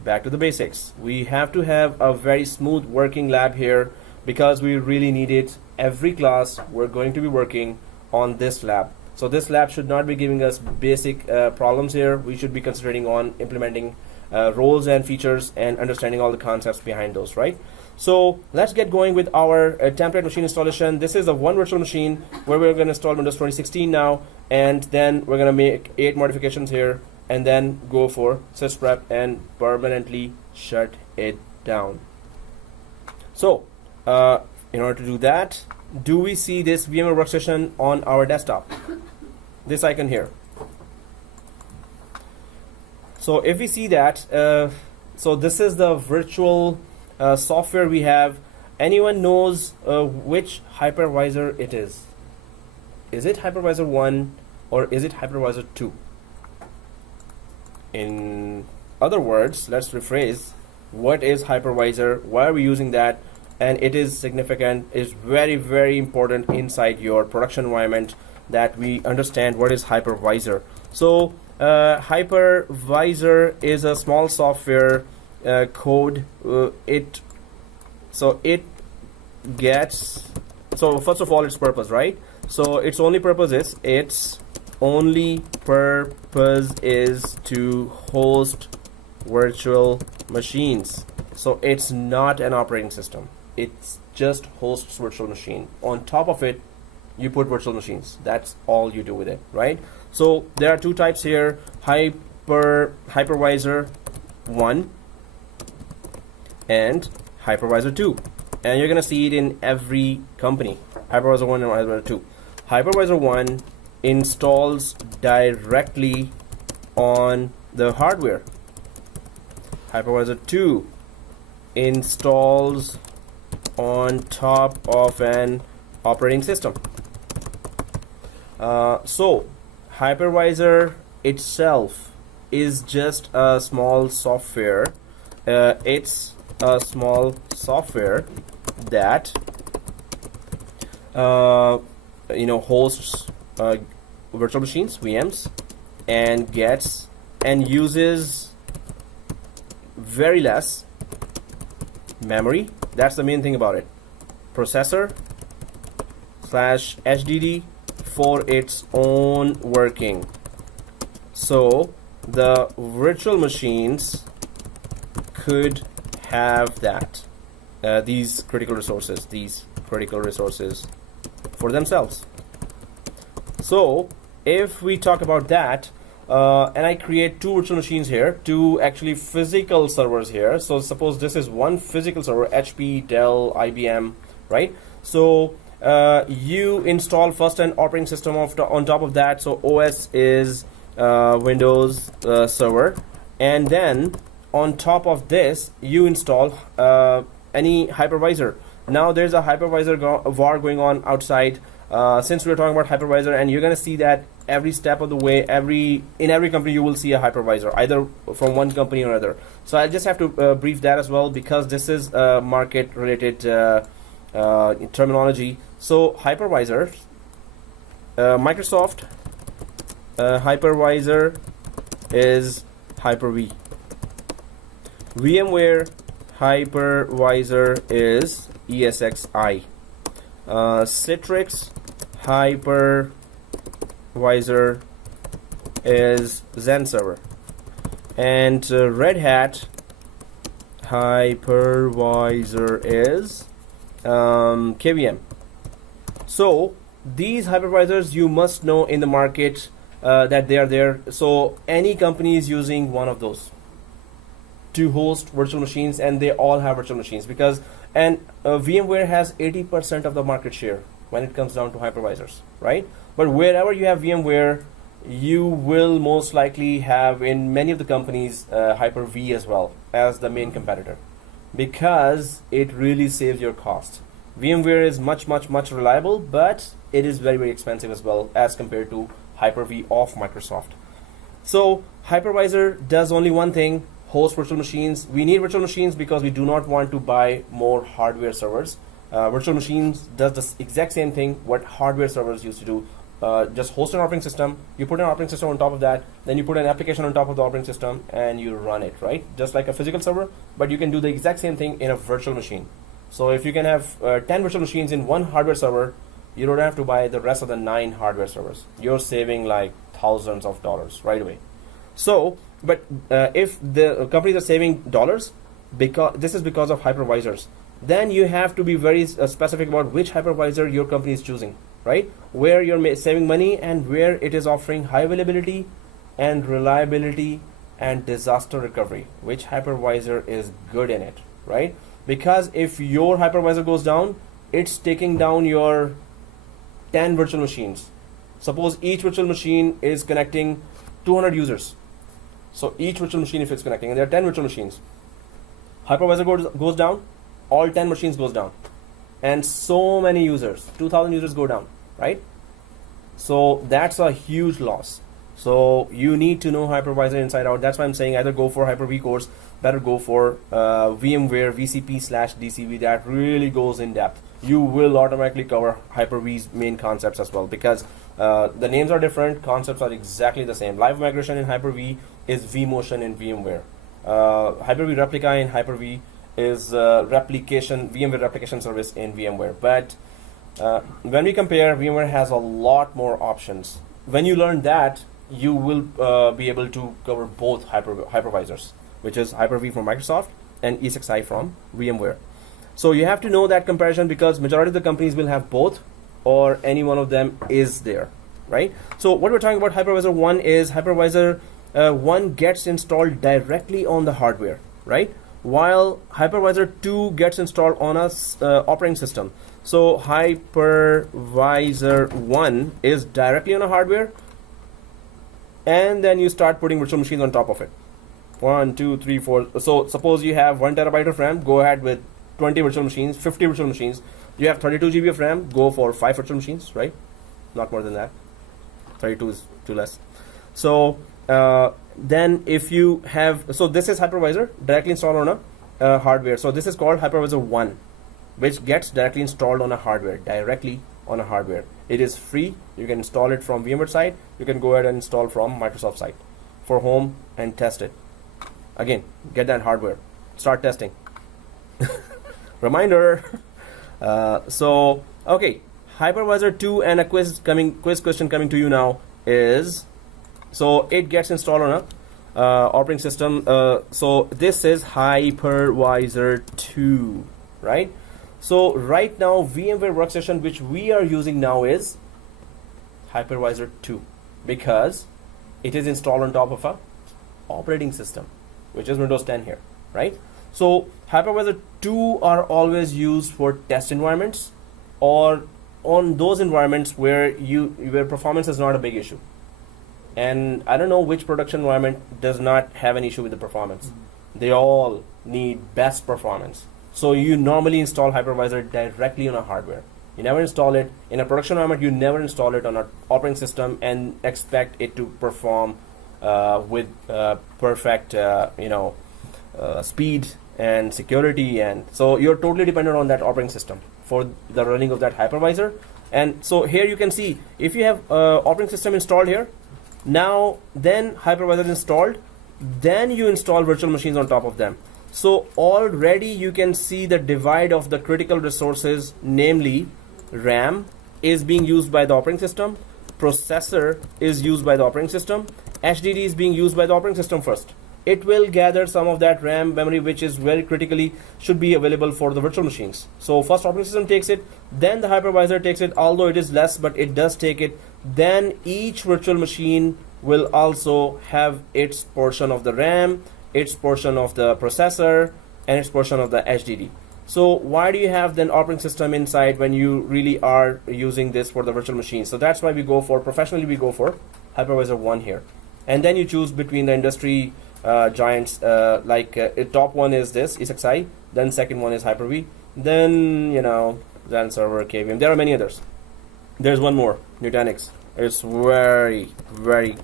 back to the basics. We have to have a very smooth working lab here because we really need it. Every class we're going to be working on this lab. So this lab should not be giving us basic problems here. We should be concentrating on implementing roles and features and understanding all the concepts behind those, right? So let's get going with our template machine installation. This is a one virtual machine where we're going to install Windows 2016 now, and then we're going to make 8 modifications here and then go for sysprep and permanently shut it down. So in order to do that, do we see this VMware workstation on our desktop? This icon here. So if we see that, so this is the virtual software we have. Anyone knows which hypervisor it is? Is it hypervisor 1 or is it hypervisor 2? In other words, let's rephrase, what is hypervisor, why are we using that, and it is significant, is very, very important inside your production environment that we understand what is hypervisor. So hypervisor is a small software code. It gets, so first of all, its purpose, right? So its only purpose is it's only purpose is to host virtual machines. So it's not an operating system. It's just hosts virtual machine. On top of it, you put virtual machines. That's all you do with it, right? So there are two types here: hypervisor 1 and hypervisor 2. And you're gonna see it in every company. Hypervisor 1 and hypervisor 2. Hypervisor 1 installs directly on the hardware. Hypervisor 2 installs on top of an operating system. So hypervisor itself is just a small software. It's a small software that hosts virtual machines, VMs, and gets and uses very less memory. That's the main thing about it. Processor / HDD for its own working. So the virtual machines could have that, these critical resources for themselves. So if we talk about that, and I create two virtual machines here, two actually physical servers here. So suppose this is one physical server, HP, Dell, IBM, right? So you install first an operating system on top of that. So OS is Windows server, and then on top of this you install any hypervisor. Now there's a hypervisor war going on outside. Since we're talking about hypervisor, and you're going to see that every step of the way, in every company you will see a hypervisor, either from one company or another. So I just have to brief that as well, because this is market related terminology. So hypervisor, Microsoft hypervisor is HyperV. VMware hypervisor is ESXi. Citrix hypervisor is NanoServer, and Red Hat hypervisor is KVM. So these hypervisors you must know in the market that they are there. So any company is using one of those to host virtual machines, and they all have virtual machines, because VMware has 80% of the market share when it comes down to hypervisors, right? But wherever you have VMware, you will most likely have in many of the companies HyperV as well as the main competitor, because it really saves your cost. VMware is much reliable, but it is very expensive as well as compared to HyperV of Microsoft. So hypervisor does only one thing: host virtual machines. We need virtual machines because we do not want to buy more hardware servers. Virtual machines does the exact same thing what hardware servers used to do. Just host an operating system, you put an operating system on top of that, then you put an application on top of the operating system, and you run it, right? Just like a physical server, but you can do the exact same thing in a virtual machine. So if you can have 10 virtual machines in one hardware server, you don't have to buy the rest of the 9 hardware servers. You're saving like thousands of dollars right away. So, but if the companies are saving dollars, because this is because of hypervisors, then you have to be very specific about which hypervisor your company is choosing, right? Where you're saving money and where it is offering high availability and reliability and disaster recovery. Which hypervisor is good in it, right? Because if your hypervisor goes down, it's taking down your 10 virtual machines. Suppose each virtual machine is connecting 200 users. So each virtual machine, if it's connecting, and there are 10 virtual machines, hypervisor goes down, all 10 machines goes down, and so many users, 2,000 users go down, right? So that's a huge loss. So you need to know hypervisor inside out. That's why I'm saying either go for Hyper-V course, better go for VMware VCP/DCV. That really goes in depth. You will automatically cover Hyper-V's main concepts as well, because the names are different, concepts are exactly the same. Live migration in Hyper-V is vMotion in VMware. Hyper-V Replica in Hyper-V is VMware replication service in VMware. But when we compare, VMware has a lot more options when you learn that, you will be able to cover both hypervisors, which is Hyper-V from Microsoft and ESXi from VMware. So you have to know that comparison, because majority of the companies will have both, or any one of them is there, right? So what we're talking about Hypervisor 1 is Hypervisor 1 gets installed directly on the hardware, right? While Hypervisor 2 gets installed on a operating system. So Hypervisor 1 is directly on a hardware, and then you start putting virtual machines on top of it. 1, 2, 3, 4. So suppose you have 1 terabyte of RAM, go ahead with 20 virtual machines, 50 virtual machines. You have 32 GB of RAM, go for 5 virtual machines, right? Not more than that. 32 is too less. So then if you have, so this is Hypervisor directly installed on a hardware. So this is called Hypervisor 1, which gets directly installed on a hardware, directly on a hardware. It is free. You can install it from VMware site. You can go ahead and install from Microsoft site for home and test it. Again, get that hardware, start testing. Reminder. So okay, Hypervisor 2, and a quiz question coming to you now is, so it gets installed on a operating system. So this is Hypervisor 2, right? So right now VMware Workstation, which we are using now, is Hypervisor 2, because it is installed on top of a operating system, which is Windows 10 here, right? So Hypervisor 2 are always used for test environments, or on those environments where performance is not a big issue. And I don't know which production environment does not have an issue with the performance. They all need best performance. So you normally install Hypervisor directly on a hardware. You never install it in a production environment. You never install it on an operating system and expect it to perform with perfect, speed and security. And so you're totally dependent on that operating system for the running of that hypervisor. And so here you can see, if you have operating system installed here, now then hypervisor is installed, then you install virtual machines on top of them. So already you can see the divide of the critical resources, namely RAM is being used by the operating system, processor is used by the operating system, HDD is being used by the operating system first. It will gather some of that RAM memory, which is very critically should be available for the virtual machines. So first operating system takes it, then the hypervisor takes it, although it is less, but it does take it. Then each virtual machine will also have its portion of the RAM, its portion of the processor, and its portion of the HDD. So why do you have then operating system inside when you really are using this for the virtual machine? So that's why we go for, professionally we go for Hypervisor 1 here. And then you choose between the industry giants, top one is this, ESXi, then second one is Hyper-V, then, NanoServer, KVM, there are many others. There's one more, Nutanix. It's very, very,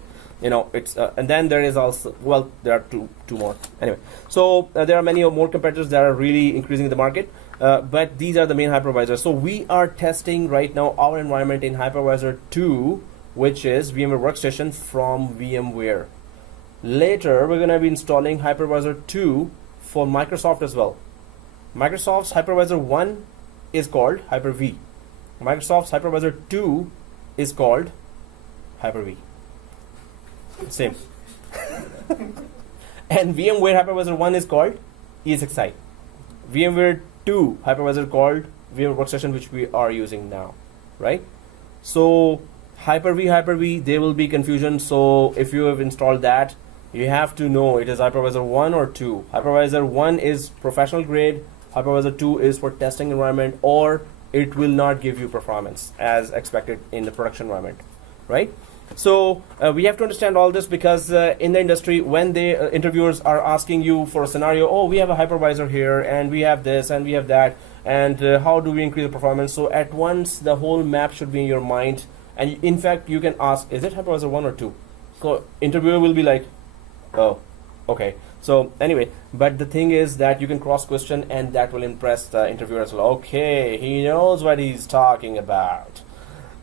and then there is also, well, there are two more. Anyway, so there are many more competitors that are really increasing the market, but these are the main hypervisors. So we are testing right now our environment in Hypervisor 2, which is VMware Workstation from VMware. Later, we're going to be installing Hypervisor 2 for Microsoft as well. Microsoft's Hypervisor 1 is called Hyper-V. Microsoft's Hypervisor 2 is called Hyper-V. Same. And VMware Hypervisor 1 is called ESXi. VMware 2 hypervisor called VMware Workstation, which we are using now, right? So Hyper-V, there will be confusion. So if you have installed that, you have to know it is Hypervisor 1 or 2. Hypervisor 1 is professional grade. Hypervisor 2 is for testing environment, or it will not give you performance as expected in the production environment, right? So we have to understand all this, because in the industry, when the interviewers are asking you for a scenario, oh, we have a hypervisor here, and we have this, and we have that, and how do we increase the performance? So at once, the whole map should be in your mind. And in fact, you can ask, is it Hypervisor 1 or 2? So interviewer will be like, oh, okay. So anyway, but the thing is that you can cross question, and that will impress the interviewer as well. Okay, he knows what he's talking about.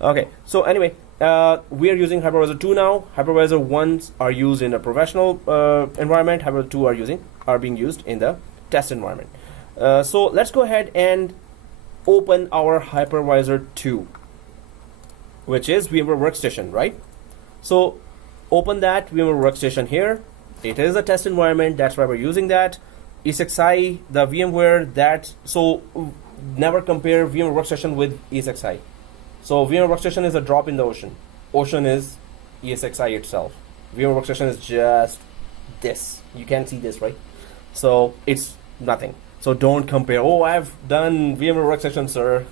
Okay, so anyway, we are using Hypervisor 2 now. Hypervisor 1s are used in a professional environment. Hypervisor 2 are being used in the test environment. So let's go ahead and open our Hypervisor 2, which is VMware Workstation, right? So open that VMware Workstation here. It is a test environment. That's why we're using that. ESXi, the VMware that, so never compare VMware Workstation with ESXi. So VMware Workstation is a drop in the ocean. Ocean is ESXi itself. VMware Workstation is just this. You can't see this, right? So it's nothing. So don't compare. Oh, I've done VMware Workstation, sir.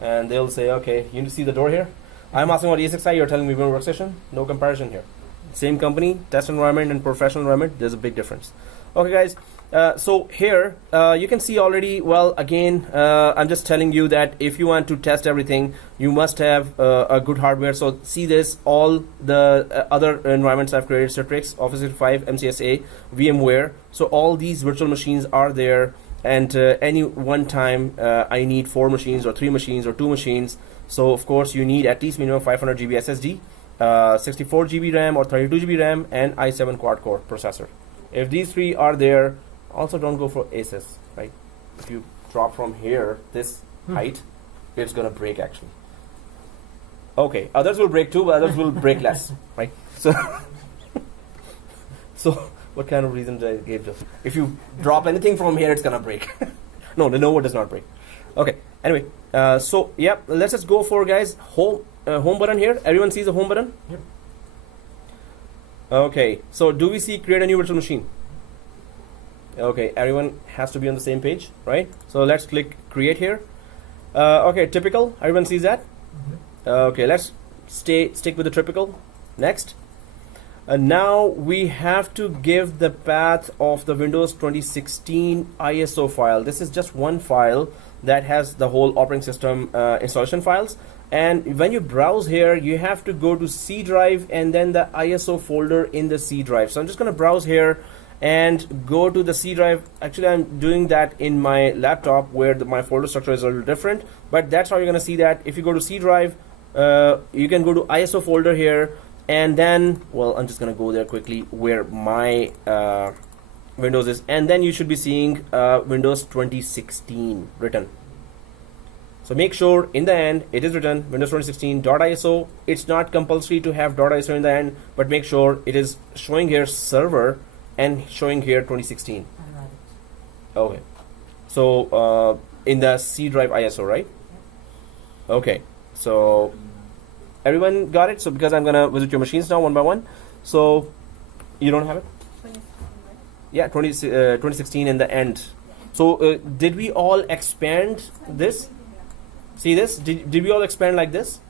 And they'll say, okay, you see the door here? I'm asking about ESXi, you're telling me VMware Workstation? No comparison here. Same company, test environment and professional environment, there's a big difference. Okay, guys. So here, you can see already, well, again, I'm just telling you that if you want to test everything, you must have a good hardware. So see this, all the other environments I've created, Citrix, Office 365, MCSA, VMware. So all these virtual machines are there. And any one time, I need 4 machines or 3 machines or 2 machines. So of course, you need at least minimum 500 GB SSD, 64 GB RAM or 32 GB RAM, and i7 quad-core processor. If these 3 are there, also don't go for Asus, right? If you drop from here, this height, it's gonna break actually. Okay, others will break too, but others will break less, right? So, so what kind of reason did I give just? If you drop anything from here, it's gonna break. No, the Lenovo does not break. Okay, anyway, so yeah, let's just go for, guys, home button here. Everyone sees the home button? Yep. Okay, so do we see create a new virtual machine? Okay, everyone has to be on the same page, right? So let's click create here. Okay, typical, everyone sees that? Okay, let's stick with the typical. Next. Now we have to give the path of the Windows 2016 ISO file. This is just one file that has the whole operating system installation files. And when you browse here, you have to go to C drive and then the ISO folder in the C drive. So I'm just going to browse here and go to the C drive. Actually, I'm doing that in my laptop where my folder structure is a little different. But that's how you're going to see that. If you go to C drive, you can go to ISO folder here. And then, well, I'm just going to go there quickly where my Windows is. And then you should be seeing Windows 2016 written. So make sure in the end it is written Windows 2016.ISO. It's not compulsory to have .ISO in the end, but make sure it is showing here server and showing here 2016. Okay. So in the C drive ISO, right? Okay. So everyone got it? So because I'm gonna visit your machines now one by one. So you don't have it? Yeah, 2016 in the end. So did we all expand this? See this? Did we all expand like this?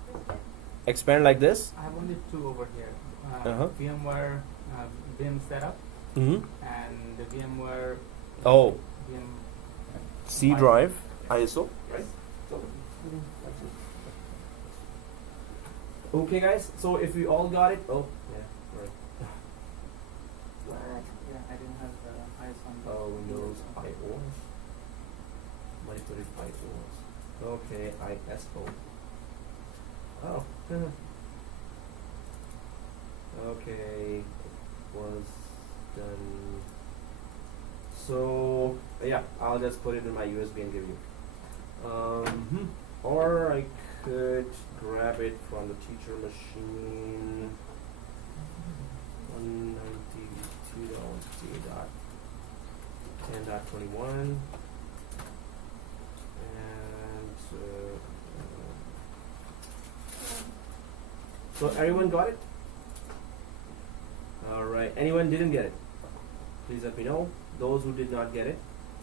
Expand like this? I have only 2 over here. VMware Vim setup and the VMware. Oh. VM C drive ISO, right? Okay, guys. So if we all got it, oh yeah, right. Yeah, I didn't have the ISO on Windows IO. Manipulated IOs. Okay, ISO. Oh. Okay, was done. So yeah, I'll just put it in my USB and give you. Or I could grab it from the teacher machine. 192.10.21 and so everyone got it? Alright, anyone didn't get it? Please let me know. Those who did not get it.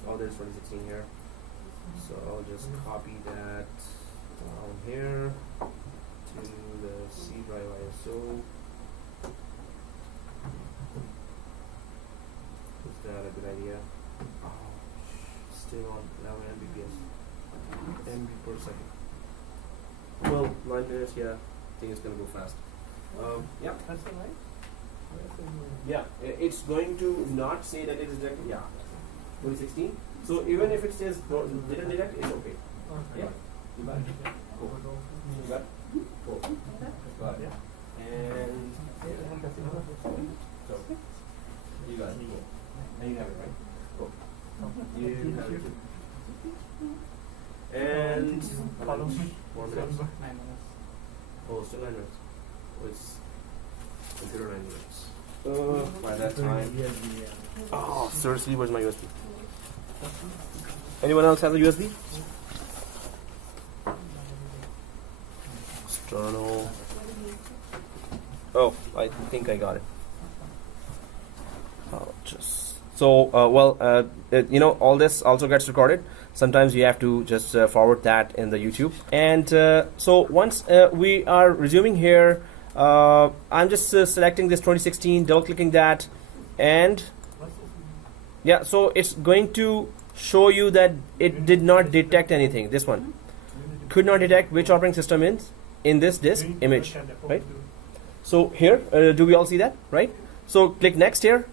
Oh, there's 2016 here. So I'll just copy that down here to the C drive ISO. Is that a good idea? Oh, still on 11 Mbps. MB per second. Well, 9 minutes, yeah. I think it's gonna go fast. Yeah. That's all right. Yeah, it's going to not say that it is detected. Yeah, 2016. So even if it says didn't detect, it's okay. Yeah, you got it. Cool. You got it? Cool. Got it. And so you got it. Cool. And you have it, right? Cool. You have it too. And how much? 4 minutes. 9 minutes. Oh, still 9 minutes. Oh, it's computer 9 minutes. By that time. Oh, seriously, where's my USB? Anyone else have a USB? External. Oh, I think I got it. Oh, just so you know, all this also gets recorded. Sometimes you have to just forward that in the YouTube. And so once we are resuming here, I'm just selecting this 2016, double clicking that, and yeah, so it's going to show you that it did not detect anything. This one could not detect which operating system is in this disk image, right? So here, do we all see that, right? So click next here.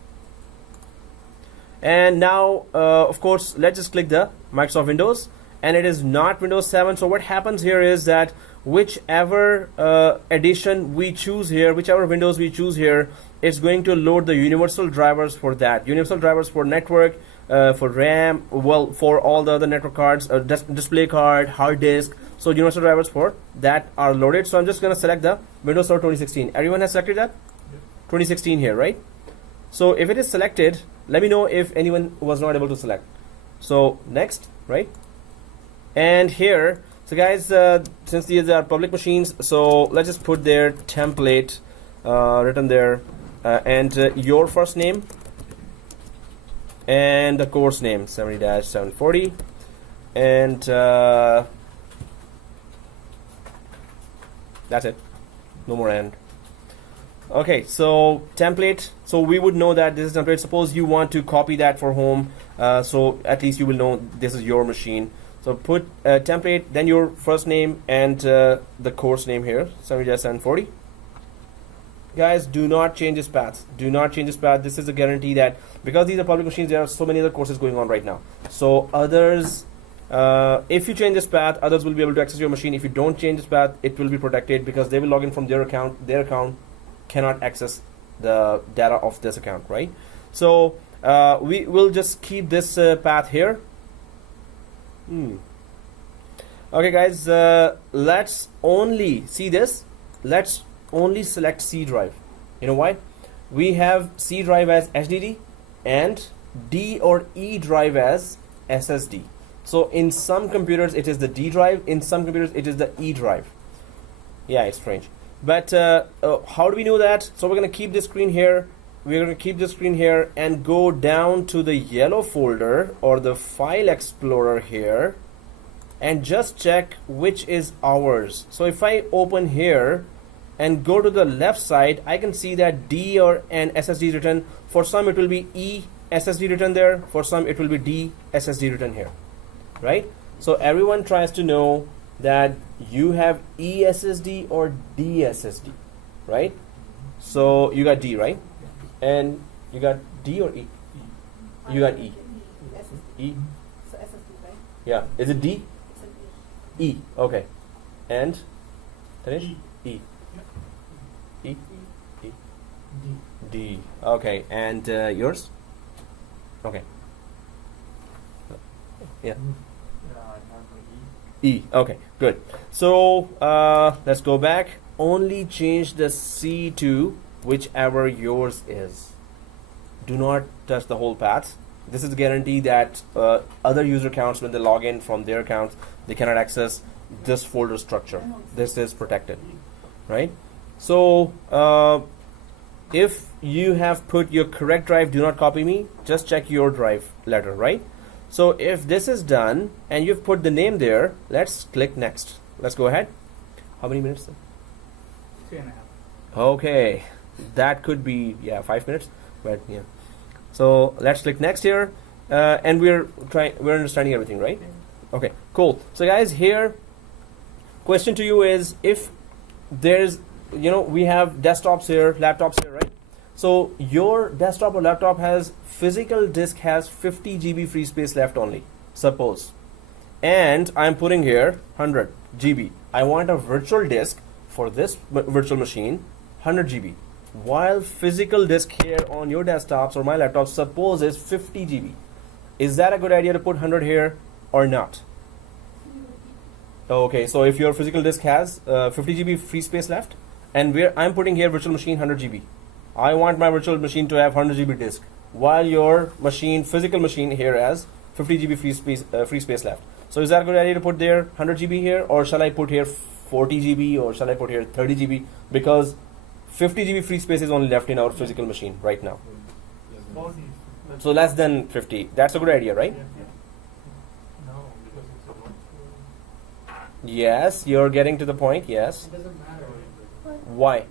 And now, of course, let's just click the Microsoft Windows, and it is not Windows 7. So what happens here is that whichever edition we choose here, whichever Windows we choose here, it's going to load the universal drivers for that. Universal drivers for network, for RAM, well, for all the other network cards, display card, hard disk. So universal drivers for that are loaded. So I'm just going to select the Windows Server 2016. Everyone has selected that? Yep. 2016 here, right? So if it is selected, let me know if anyone was not able to select. So next, right? And here, so guys, since these are public machines, so let's just put their template written there, and your first name and the course name 70-740, and that's it. No more and. Okay, so template. So we would know that this is template. Suppose you want to copy that for home, so at least you will know this is your machine. So put template, then your first name and the course name here, 70-740. Guys, do not change this path. Do not change this path. This is a guarantee that because these are public machines, there are so many other courses going on right now. So others, if you change this path, others will be able to access your machine. If you don't change this path, it will be protected because they will log in from their account. Their account cannot access the data of this account, right? So we will just keep this path here. Okay, guys, let's only see this. Let's only select C drive. You know why? We have C drive as HDD and D or E drive as SSD. So in some computers it is the D drive, in some computers it is the E drive. Yeah, it's strange. But how do we know that? So we're going to keep this screen here. We're going to keep this screen here and go down to the yellow folder or the file explorer here and just check which is ours. So if I open here and go to the left side, I can see that D or and SSD is written. For some it will be E SSD written there. For some it will be D SSD written here, right? So everyone tries to know that you have E SSD or D SSD, right? So you got D, right? And you got D or E? You got E. E. So SSD, right? Yeah. Is it D? E. Okay. And finish? E. E. E. D. Okay. And yours? Okay. Yeah. E. Okay. Good. So let's go back. Only change the C to whichever yours is. Do not touch the whole path. This is a guarantee that other user accounts, when they log in from their accounts, they cannot access this folder structure. This is protected, right? So if you have put your correct drive, do not copy me, just check your drive letter, right? So if this is done and you've put the name there, let's click next. Let's go ahead. How many minutes? 3.5. Okay, that could be 5 minutes, but yeah. So let's click next here, and we're understanding everything, right? Okay, cool. So guys, here, question to you is, if there's, we have desktops here, laptops here, right? So your desktop or laptop has physical disk has 50 GB free space left only, suppose, and I'm putting here 100 GB. I want a virtual disk for this virtual machine, 100 GB. While physical disk here on your desktops or my laptop suppose is 50 GB. Is that a good idea to put 100 here or not? Okay, so if your physical disk has 50 GB free space left, and where I'm putting here virtual machine 100 GB, I want my virtual machine to have 100 GB disk, while your machine, physical machine here has 50 GB free space left. So is that a good idea to put there 100 GB here, or shall I put here 40 GB, or shall I put here 30 GB? Because 50 GB free space is only left in our physical machine right now. So less than 50. That's a good idea, right? Yes, you're getting to the point. Yes. It doesn't matter. Why?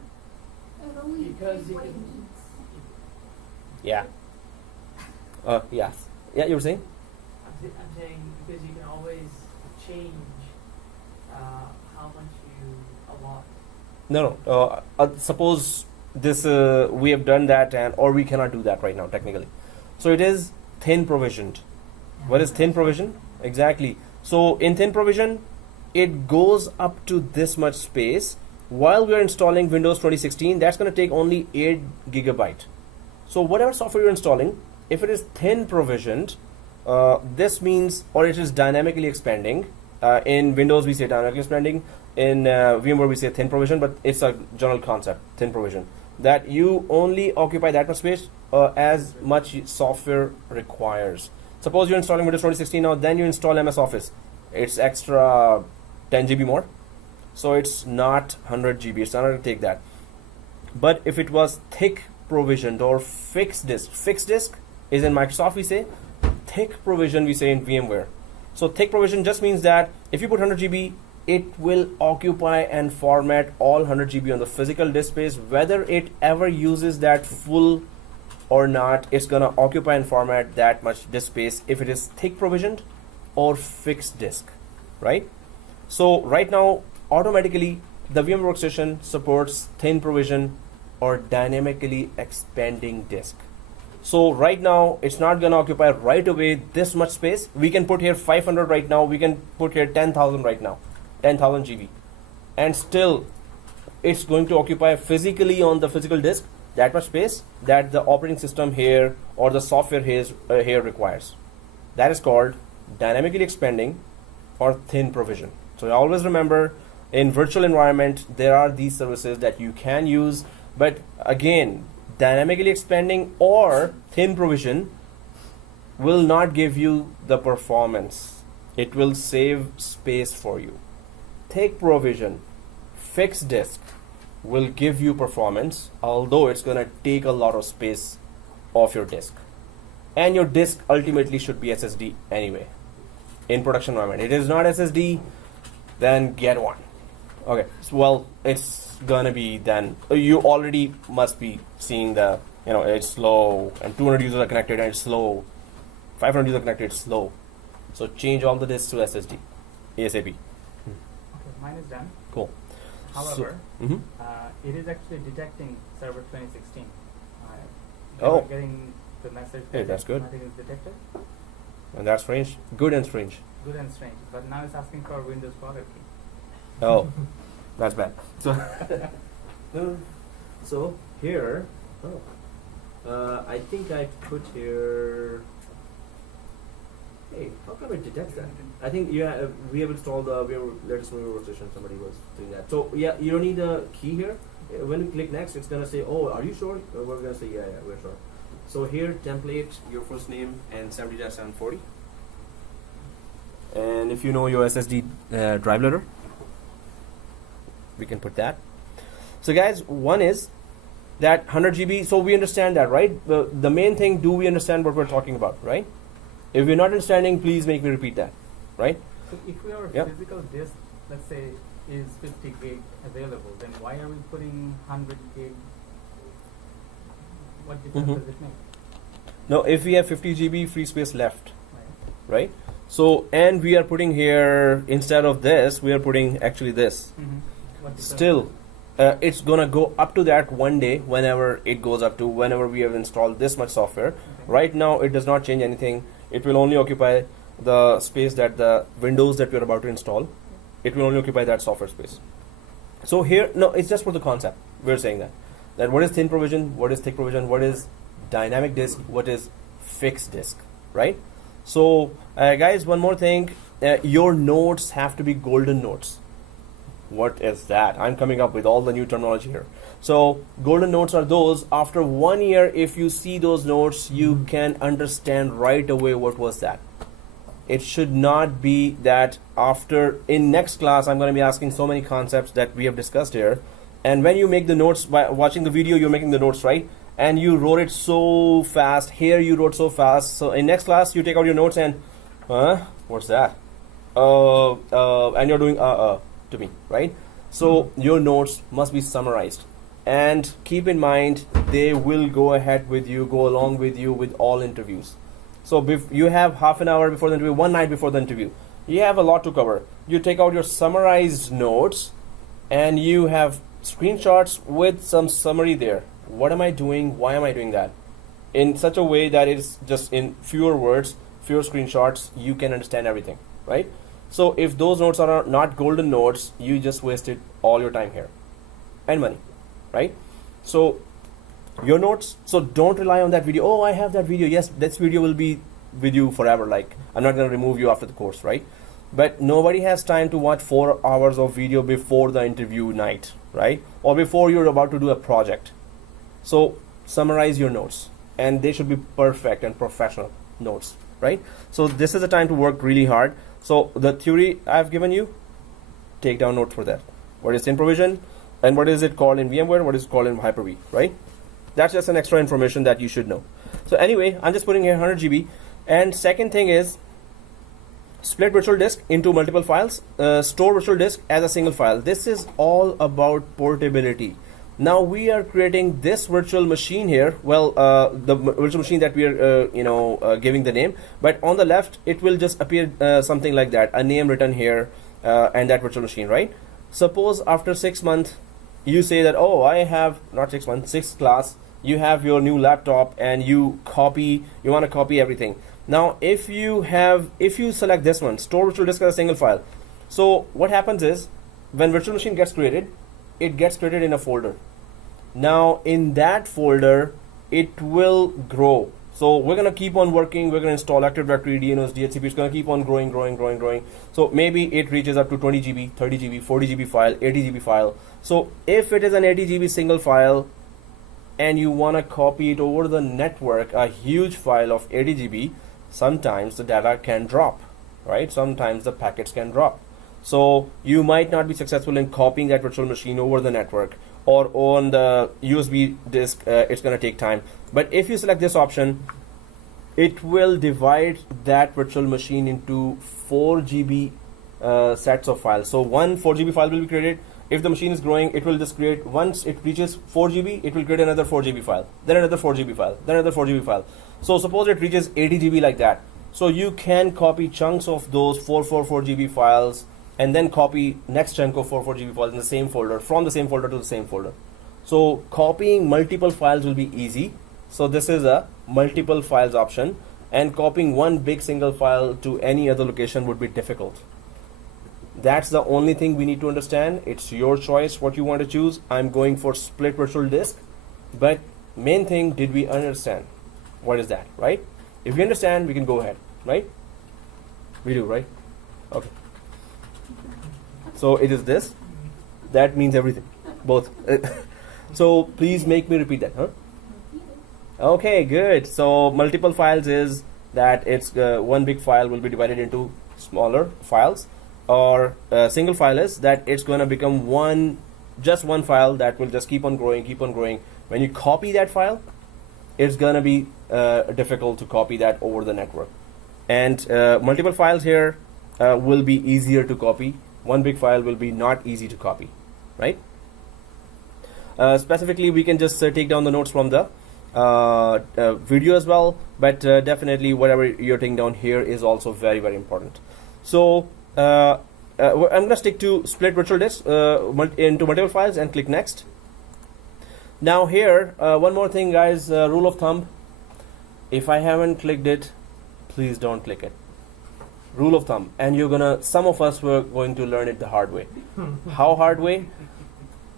Because you can. Yeah. Yes. Yeah, you were saying? I'm saying because you can always change how much you allot. No. Suppose this we have done that, or we cannot do that right now technically. So it is thin provisioned. What is thin provision? Exactly. So in thin provision, it goes up to this much space. While we are installing Windows 2016, that's going to take only 8 GB. So whatever software you're installing, if it is thin provisioned, this means, or it is dynamically expanding. In Windows we say dynamically expanding. In VMware we say thin provision, but it's a general concept, thin provision, that you only occupy that much space as much software requires. Suppose you're installing Windows 2016 now, then you install MS Office. It's extra 10 GB more. So it's not 100 GB, it's not going to take that. But if it was thick provisioned or fixed disk is in Microsoft we say, thick provision we say in VMware. So thick provision just means that if you put 100 GB, it will occupy and format all 100 GB on the physical disk space. Whether it ever uses that full or not, it's going to occupy and format that much disk space if it is thick provisioned or fixed disk, right? So right now, automatically, the VMware Workstation supports thin provision or dynamically expanding disk. So right now, it's not going to occupy right away this much space. We can put here 500 right now. We can put here 10,000 right now, 10,000 GB. And still, it's going to occupy physically on the physical disk that much space that the operating system here or the software here requires. That is called dynamically expanding or thin provision. So always remember, in virtual environment, there are these services that you can use, but again, dynamically expanding or thin provision will not give you the performance. It will save space for you. Thick provision, fixed disk will give you performance, although it's going to take a lot of space off your disk. And your disk ultimately should be SSD anyway. In production environment, it is not SSD, then get one. Okay, so, well, it's gonna be then. You already must be seeing the, it's slow, and 200 users are connected and it's slow. 500 users are connected, it's slow. So change all the disks to SSD, ASAP. Okay, mine is done. Cool. However, So, it is actually detecting server 2016. Oh. Getting the message. Hey, that's good. Nothing is detected. And that's strange. Good and strange. Good and strange. But now it's asking for Windows product key. Oh, that's bad. So here, I think I put here. Hey, how come it detects that? I think we have installed the latest VMware Workstation. Somebody was doing that. So yeah, you don't need a key here. When you click next, it's gonna say, "Oh, are you sure?" We're gonna say, "Yeah, we're sure." So here, template, your first name and 70-740. And if you know your SSD drive letter, we can put that. So guys, one is that 100 GB. So we understand that, right? The main thing, do we understand what we're talking about, right? If we're not understanding, please make me repeat that, right? So if your physical disk, let's say, is 50 gig available, then why are we putting 100 gig? What difference does it make? No, if we have 50 GB free space left, right? So, and we are putting here, instead of this, we are putting actually this. Still, it's gonna go up to that one day whenever it goes up to, whenever we have installed this much software. Okay. Right now, it does not change anything. It will only occupy the space that the Windows that we are about to install. It will only occupy that software space. So here, no, it's just for the concept. We're saying that what is thin provision, what is thick provision, what is dynamic disk, what is fixed disk, right? So guys, one more thing, your nodes have to be golden nodes. What is that? I'm coming up with all the new terminology here. So golden notes are those, after 1 year, if you see those notes, you can understand right away what was that. It should not be that after, in next class, I'm going to be asking so many concepts that we have discussed here. And when you make the notes, by watching the video, you're making the notes, right? And you wrote it so fast. Here you wrote so fast. So in next class, you take out your notes and, what's that? And you're doing to me, right? So your notes must be summarized. And keep in mind, they will go ahead with you, go along with you with all interviews. So you have half an hour before the interview, one night before the interview. You have a lot to cover. You take out your summarized notes and you have screenshots with some summary there. What am I doing? Why am I doing that? In such a way that it's just in fewer words, fewer screenshots, you can understand everything, right? So if those notes are not golden notes, you just wasted all your time here and money, right? So your notes, so don't rely on that video. Oh, I have that video. Yes, this video will be with you forever. Like, I'm not going to remove you after the course, right? But nobody has time to watch 4 hours of video before the interview night, right? Or before you're about to do a project. So summarize your notes, and they should be perfect and professional notes, right? So this is the time to work really hard. So the theory I've given you, take down notes for that. What is improvision, and what is it called in VMware, what is it called in HyperV, right? That's just an extra information that you should know. So anyway, I'm just putting here 100 GB. And second thing is, split virtual disk into multiple files, store virtual disk as a single file. This is all about portability. Now we are creating this virtual machine here. Well, the virtual machine that we are, giving the name. But on the left, it will just appear something like that, a name written here, and that virtual machine, right? Suppose after 6 months, you say that, oh, I have not 6 months, 6th class. You have your new laptop and you want to copy everything. Now, if you select this one, store virtual disk as a single file. So what happens is, when virtual machine gets created, it gets created in a folder. Now in that folder, it will grow. So we're going to keep on working. We're going to install Active Directory, DNS, DHCP. It's going to keep on growing. So maybe it reaches up to 20 GB, 30 GB, 40 GB file, 80 GB file. So if it is an 80 GB single file and you want to copy it over the network, a huge file of 80 GB, sometimes the data can drop, right? Sometimes the packets can drop. So you might not be successful in copying that virtual machine over the network or on the USB disk. It's going to take time. But if you select this option, it will divide that virtual machine into 4 GB sets of files. So one 4 GB file will be created. If the machine is growing, it will just create, once it reaches 4 GB, it will create another 4 GB file, then another 4 GB file, then another 4 GB file. So suppose it reaches 80 GB like that. So you can copy chunks of those 4 GB files and then copy next chunk of 4 GB files in the same folder, from the same folder to the same folder. So copying multiple files will be easy. So this is a multiple files option, and copying one big single file to any other location would be difficult. That's the only thing we need to understand. It's your choice what you want to choose. I'm going for split virtual disk, but main thing, did we understand what is that, right? If we understand, we can go ahead, right? We do, right? Okay. So it is this. That means everything, both. So please make me repeat that, huh? Okay, good. So multiple files is that it's one big file will be divided into smaller files, or single file is that it's going to become just one file that will just keep on growing. When you copy that file, it's going to be difficult to copy that over the network. And multiple files here will be easier to copy. One big file will be not easy to copy, right? Specifically, we can just take down the notes from the video as well, but definitely whatever you're taking down here is also very, very important. So I'm going to stick to split virtual disk into multiple files and click next. Now here, one more thing, guys, rule of thumb. If I haven't clicked it, please don't click it. Rule of thumb. And some of us were going to learn it the hard way. How hard way?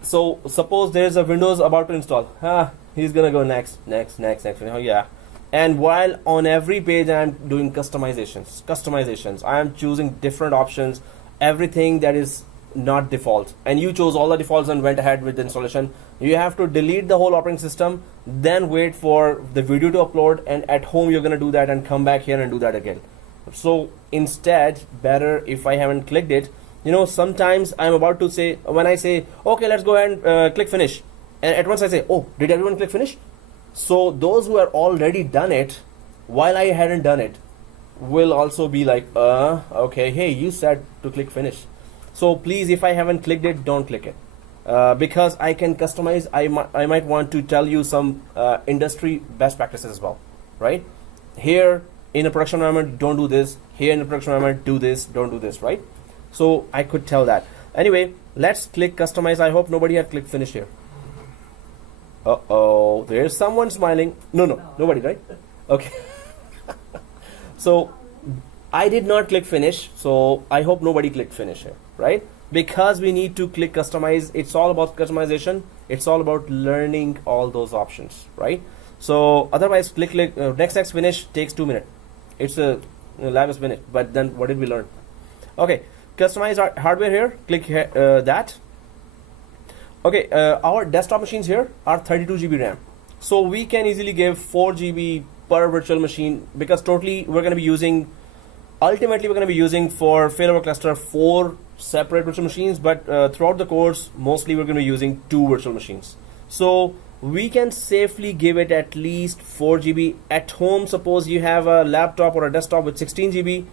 So suppose there's a Windows about to install. He's gonna go next. Oh yeah. And while on every page I'm doing customizations. I am choosing different options. Everything that is not default, and you chose all the defaults and went ahead with the installation, you have to delete the whole operating system, then wait for the video to upload, and at home you're going to do that and come back here and do that again. So instead, better if I haven't clicked it, sometimes I'm about to say, when I say, okay, let's go ahead and click finish, and at once I say, oh, did everyone click finish? So those who are already done it, while I hadn't done it, will also be like, okay, hey, you said to click finish. So please, if I haven't clicked it, don't click it. Because I can customize, I might want to tell you some industry best practices as well, right? Here in a production environment, don't do this. Here in a production environment, do this, don't do this, right? So I could tell that. Anyway, let's click customize. I hope nobody had clicked finish here. Uh-oh, there's someone smiling. No, nobody, right? Okay. So I did not click finish, so I hope nobody clicked finish here, right? Because we need to click customize. It's all about customization. It's all about learning all those options, right? So otherwise, click next finish takes 2 minutes. It's a lab is finished, but then what did we learn? Okay, customize our hardware here. Click here, that. Okay, our desktop machines here are 32 GB RAM. So we can easily give 4 GB per virtual machine, because totally we're going to be using, ultimately we're going to be using for failover cluster 4 separate virtual machines, but throughout the course, mostly we're going to be using 2 virtual machines. So we can safely give it at least 4 GB. At home, suppose you have a laptop or a desktop with 16 GB,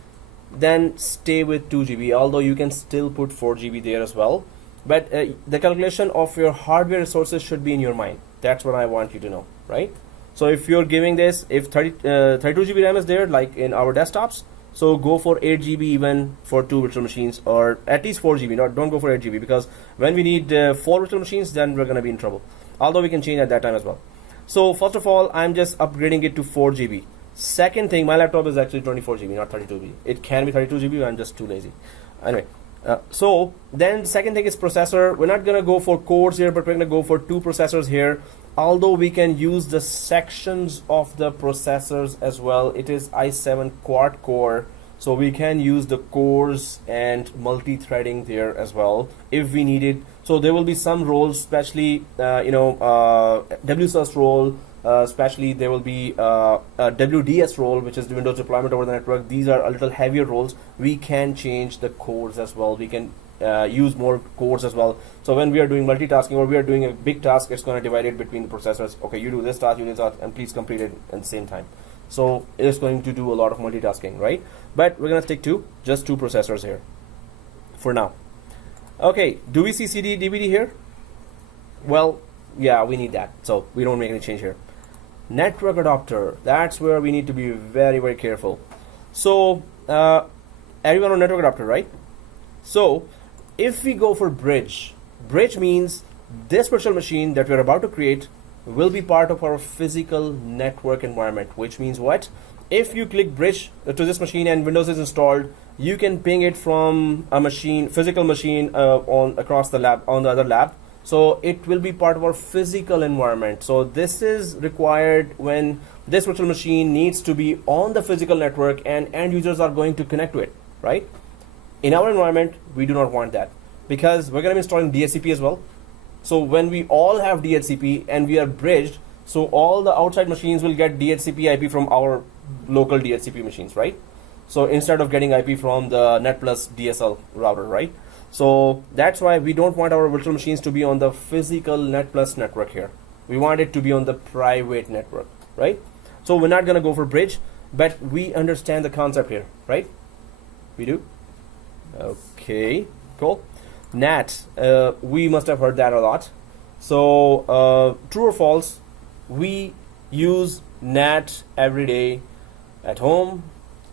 then stay with 2 GB, although you can still put 4 GB there as well. But the calculation of your hardware resources should be in your mind. That's what I want you to know, right? So if you're giving this, if 32 GB RAM is there, like in our desktops, so go for 8 GB even for 2 virtual machines, or at least 4 GB. Don't go for 8 GB, because when we need 4 virtual machines, then we're going to be in trouble. Although we can change at that time as well. So first of all, I'm just upgrading it to 4 GB. Second thing, my laptop is actually 24 GB, not 32 GB. It can be 32 GB, I'm just too lazy. Anyway, so then second thing is processor. We're not going to go for cores here, but we're going to go for 2 processors here. Although we can use the sections of the processors as well. It is i7 quad core, so we can use the cores and multi-threading there as well if we need it. So there will be some roles, especially WSUS role, especially there will be a WDS role, which is the Windows deployment over the network. These are a little heavier roles. We can change the cores as well. We can use more cores as well. So when we are doing multitasking, or we are doing a big task, it's going to divide it between the processors. Okay, you do this task, you do this task, and please complete it at the same time. So it is going to do a lot of multitasking, right? But we're going to stick to just 2 processors here for now. Okay, do we see CD DVD here? Well, yeah, we need that, so we don't make any change here. Network adapter, that's where we need to be very, very careful. So everyone on network adapter, right? So if we go for bridge means this virtual machine that we're about to create will be part of our physical network environment, which means what? If you click bridge to this machine and Windows is installed, you can ping it from a machine, physical machine on across the lab, on the other lab. So it will be part of our physical environment. So this is required when this virtual machine needs to be on the physical network and end users are going to connect to it, right? In our environment, we do not want that, because we're going to be installing DHCP as well. So when we all have DHCP and we are bridged, so all the outside machines will get DHCP IP from our local DHCP machines, right? So instead of getting IP from the Net Plus DSL router, right? So that's why we don't want our virtual machines to be on the physical Net Plus network here. We want it to be on the private network, right? So we're not going to go for bridge, but we understand the concept here, right? We do? Okay, cool. NAT, we must have heard that a lot. So true or false, we use NAT every day at home,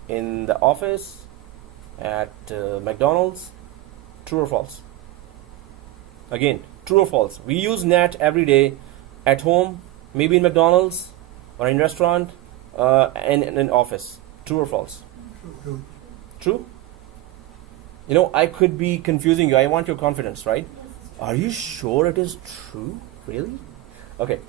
in the office, at McDonald's. True or false? Again, true or false? We use NAT every day at home, maybe in McDonald's or in restaurant, and in an office. True or false? True. True? You know, I could be confusing you. I want your confidence, right? Are you sure it is true? Really? Okay.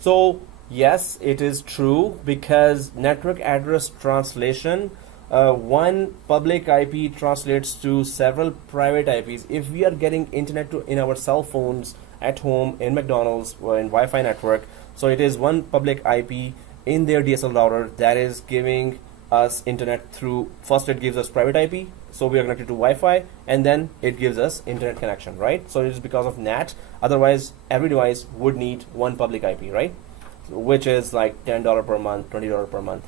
So, yes, it is true, because network address translation one public IP translates to several private IPs. If we are getting internet in our cell phones, at home, in McDonald's, or in Wi-Fi network, so it is one public IP in their DSL router that is giving us internet through, first it gives us private IP, so we are connected to Wi-Fi, and then it gives us internet connection, right? So it is because of NAT, otherwise every device would need one public IP, right? Which is like $10 per month, $20 per month,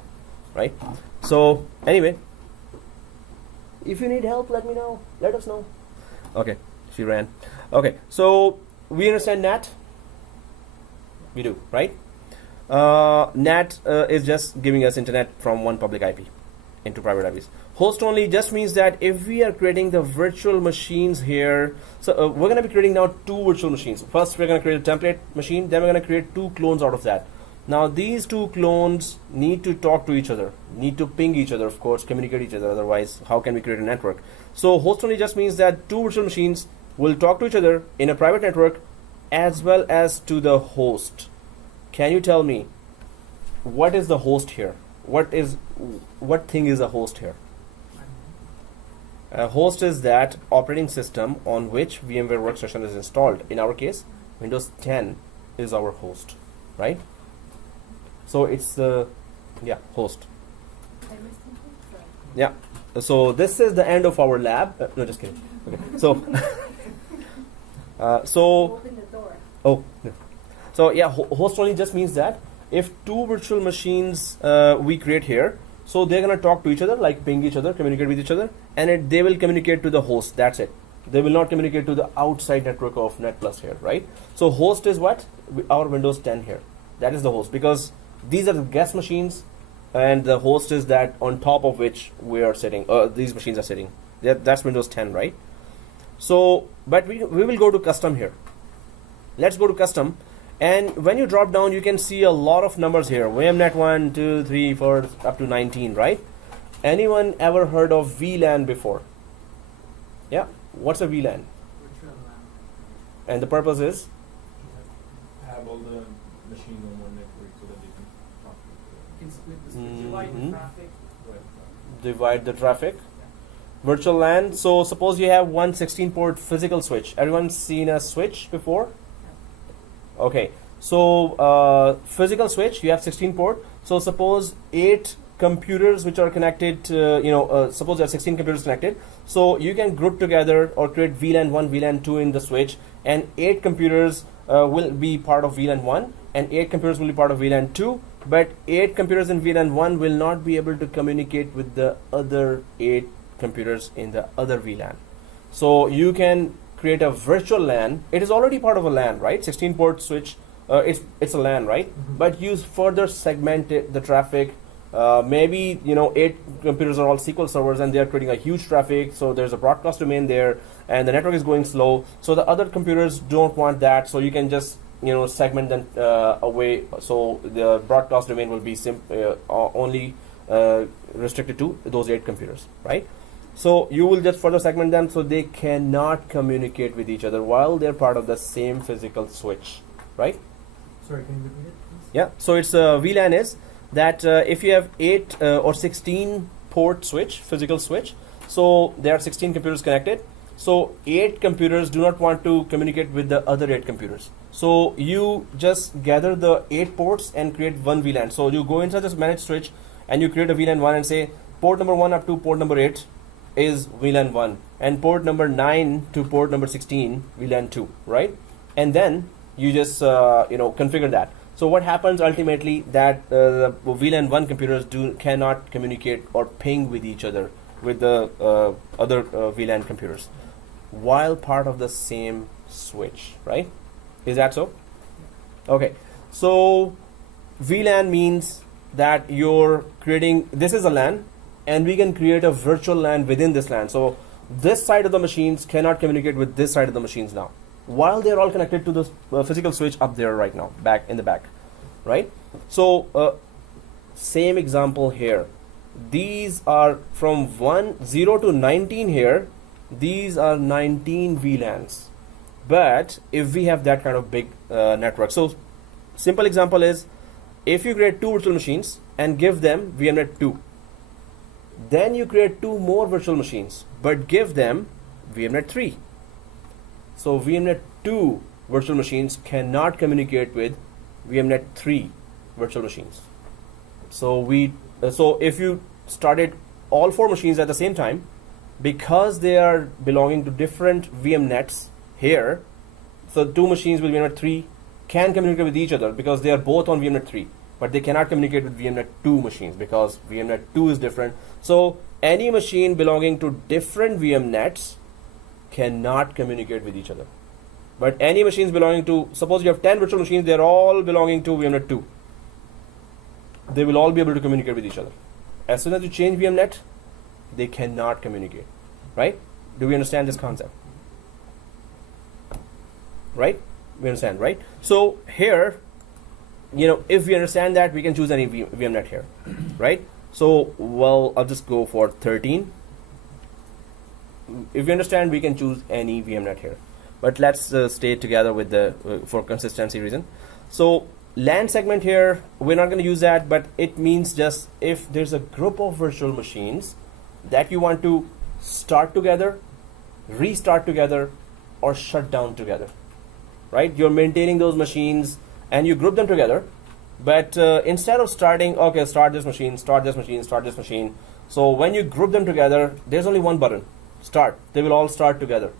right? So anyway, if you need help, let me know, let us know. Okay, she ran. Okay, so we understand NAT? We do, right? NAT is just giving us internet from one public IP into private IPs. Host only just means that if we are creating the virtual machines here, so we're going to be creating now two virtual machines. First, we're going to create a template machine, then we're going to create two clones out of that. Now, these two clones need to talk to each other, need to ping each other, of course, communicate each other, otherwise, how can we create a network? So, host only just means that two virtual machines will talk to each other in a private network as well as to the host. Can you tell me what is the host here? What thing is a host here? A host is that operating system on which VMware Workstation is installed. In our case, Windows 10 is our host, right? So it's the host. Yeah. So this is the end of our lab. No, just kidding. Okay. So Open the door. Oh, no. So yeah, host only just means that if two virtual machines we create here, so they're gonna talk to each other, like ping each other, communicate with each other, and they will communicate to the host. That's it. They will not communicate to the outside network of NetPlus here, right? So host is what? Our Windows 10 here. That is the host, because these are the guest machines, and the host is that on top of which we are sitting. These machines are sitting. That's Windows 10, right? So, but we will go to custom here. Let's go to custom, and when you drop down, you can see a lot of numbers here. VMnet 1, 2, 3, 4, up to 19, right? Anyone ever heard of VLAN before? Yeah. What's a VLAN? Virtual LAN. And the purpose is? Have all the machines on one network so that they can talk to each You can split the switch. Divide Mhm. the traffic. other. Divide the traffic. Virtual LAN. So suppose you have one 16-port physical switch. Everyone seen a switch before? Okay. So physical switch, you have 16-port. So suppose 8 computers which are connected, suppose there are 16 computers connected. So you can group together or create VLAN 1, VLAN 2 in the switch, and 8 computers will be part of VLAN 1, and 8 computers will be part of VLAN 2. But 8 computers in VLAN 1 will not be able to communicate with the other 8 computers in the other VLAN. So you can create a virtual LAN. It is already part of a LAN, right? 16-port switch. It's a LAN, right? But you further segment the traffic. Maybe 8 computers are all SQL servers, and they are creating a huge traffic. So there's a broadcast domain there, and the network is going slow. So the other computers don't want that. So you can just segment them away. So the broadcast domain will be only restricted to those 8 computers, right? So you will just further segment them so they cannot communicate with each other while they're part of the same physical switch, right? Sorry, can you repeat it, please? Yeah. So it's VLAN is that if you have 8 or 16 port switch, physical switch, so there are 16 computers connected. So 8 computers do not want to communicate with the other 8 computers. So you just gather the 8 ports and create one VLAN. So you go inside this managed switch and you create a VLAN 1 and say port number 1 up to port number 8 is VLAN 1, and port number 9 to port number 16 VLAN 2, right? And then you just configure that. So what happens ultimately that the VLAN 1 computers cannot communicate or ping with each other with the other VLAN computers while part of the same switch, right? Is that so? Okay. So VLAN means that you're creating, this is a LAN, and we can create a virtual LAN within this LAN. So this side of the machines cannot communicate with this side of the machines now, while they're all connected to the physical switch up there right now, back in the back, right? So same example here. These are from 0 to 19 here. These are 19 VLANs. But if we have that kind of big network, so simple example is if you create 2 virtual machines and give them VMnet 2, Then you create 2 more virtual machines, but give them VMnet 3. So VMnet 2 virtual machines cannot communicate with VMnet 3 virtual machines. So so if you started all 4 machines at the same time, because they are belonging to different VMnets here, so 2 machines with VMnet 3 can communicate with each other because they are both on VMnet 3, but they cannot communicate with VMnet 2 machines because VMnet 2 is different. So any machine belonging to different VMnets cannot communicate with each other. But any machines belonging to, suppose you have 10 virtual machines, they're all belonging to VMnet 2. They will all be able to communicate with each other. As soon as you change VMnet, they cannot communicate, right? Do we understand this concept? Right? We understand, right? So here, if we understand that, we can choose any VMnet here, right? So, well, I'll just go for 13. If you understand, we can choose any VMnet here. But let's stay together with for consistency reason. So LAN segment here, we're not going to use that, but it means just if there's a group of virtual machines that you want to start together, restart together, or shut down together, right? You're maintaining those machines and you group them together, but instead of starting, okay, start this machine, start this machine, start this machine. So when you group them together, there's only one button, start. They will all start together.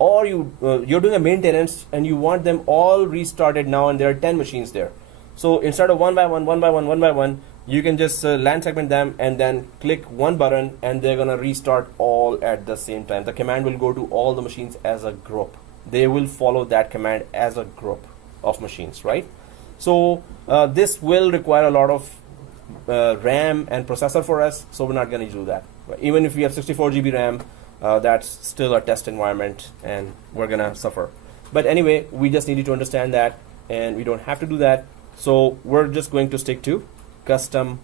Or you're doing a maintenance and you want them all restarted now, and there are 10 machines there. So instead of one by one, you can just LAN segment them and then click one button and they're gonna restart all at the same time. The command will go to all the machines as a group. They will follow that command as a group of machines, right? So this will require a lot of RAM and processor for us, so we're not gonna do that. Even if we have 64 GB RAM, that's still a test environment and we're gonna suffer. But anyway, we just need you to understand that, and we don't have to do that. So we're just going to stick to custom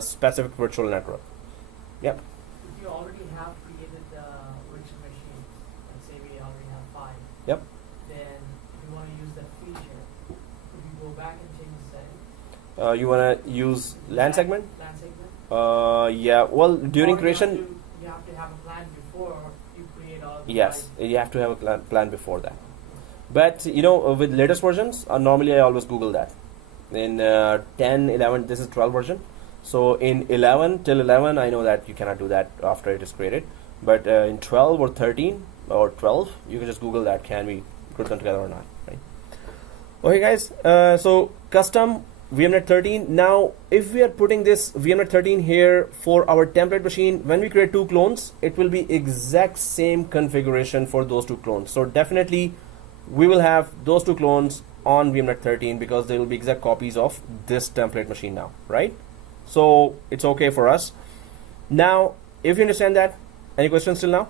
specific virtual network. Yep. If you already have created the virtual machine, let's say we already have 5. Yep. Then if you want to use that feature, if you go back and change the setting. You want to use LAN segment? LAN segment? Yeah. Well, during Or creation. You have to have a plan before you create all the Yes, you have to have a plan before that. But with latest versions, normally I always Google that. In 10, 11, this is 12 version. So in 11 till 11, I know that you cannot do that after it is created. But in 12 or 13 or 12, you can just Google that. Can we group them together or not? Right? Okay, guys. So custom VMnet 13. Now, if we are putting this VMnet 13 here for our template machine, when we create 2 clones, it will be exact same configuration for those 2 clones. So definitely, we will have those 2 clones on VMnet 13 because they will be exact copies of this template machine now, right? So it's okay for us. Now, if you understand that, any questions till now?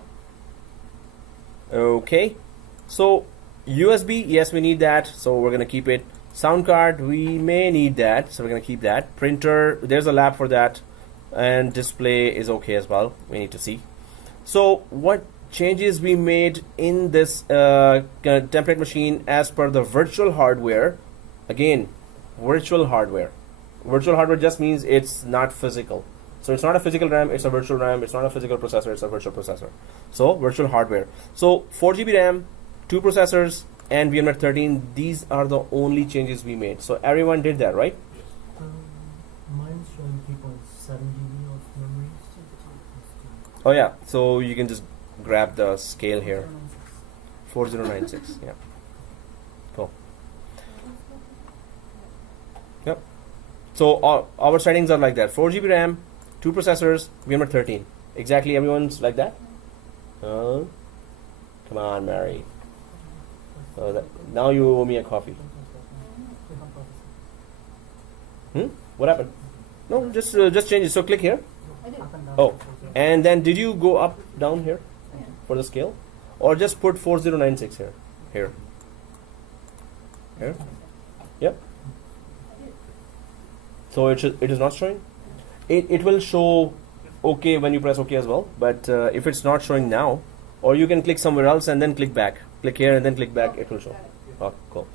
Okay. So USB, yes, we need that. So we're gonna keep it. Sound card, we may need that, so we're gonna keep that. Printer, there's a lab for that, and display is okay as well. We need to see. So what changes we made in this template machine as per the virtual hardware? Again, virtual hardware. Virtual hardware just means it's not physical. So it's not a physical RAM, it's a virtual RAM. It's not a physical processor, it's a virtual processor. So virtual hardware. So 4 GB RAM, 2 processors, and VMnet 13, these are the only changes we made. So everyone did that, right? Mine's showing 3.7 GB of memory. Oh yeah, so you can just grab the scale here. 4096, yeah. Cool. Yep. So our settings are like that. 4 GB RAM, 2 processors, VMnet 13. Exactly, everyone's like that? Come on, Mary. Now you owe me a coffee. What happened? No, just change it. So click here. Oh, and then did you go up, down here for the scale? Or just put 4096 here? Here? Yep. So it is not showing? It will show okay when you press OK as well. But if it's not showing now, or you can click somewhere else and then click back. Click here and then click back, it will show. Oh, cool.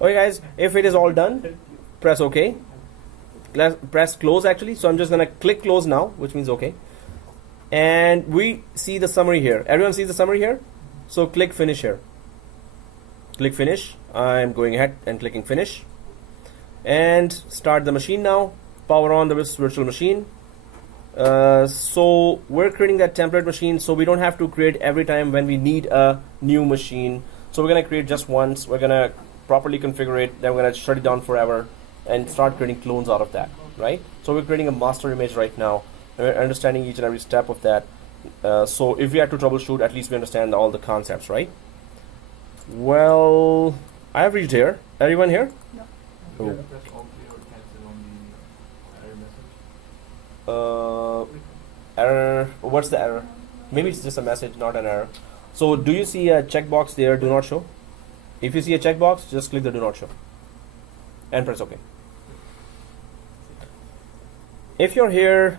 Okay guys, if it is all done, press OK. Press close actually. So I'm just gonna click close now, which means OK. and we see the summary here. Everyone sees the summary here? So click finish here. Click finish. I'm going ahead and clicking finish. And start the machine now. Power on the virtual machine. So we're creating that template machine so we don't have to create every time when we need a new machine. So we're going to create just once. We're going to properly configure it. Then we're going to shut it down forever and start creating clones out of that, right? So we're creating a master image right now. And we're understanding each and every step of that. So if we have to troubleshoot, at least we understand all the concepts, right? Well, I have reached here. Everyone here? You Oh. have to press Alt or cancel on the error message. Error. What's the error? Maybe it's just a message, not an error. So do you see a checkbox there, do not show? If you see a checkbox, just click the do not show and press OK. If you're here,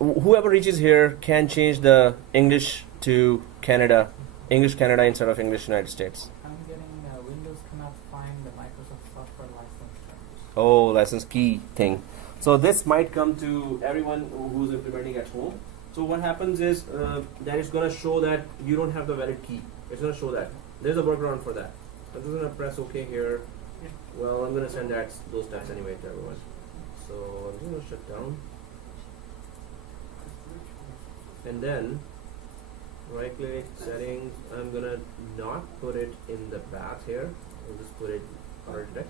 whoever reaches here can change the English to Canada, English Canada instead of English United States. I'm getting Windows cannot find the Microsoft software license terms. Oh, license key thing. So this might come to everyone who's implementing at home. So what happens is that it's going to show that you don't have the valid key. It's going to show that. There's a workaround for that. I'm just going to press OK here. Well, I'm going to send those tabs anyway to everyone. So I'm just going to shut down. And then right click settings. I'm going to not put it in the path here. I'll just put it under detect.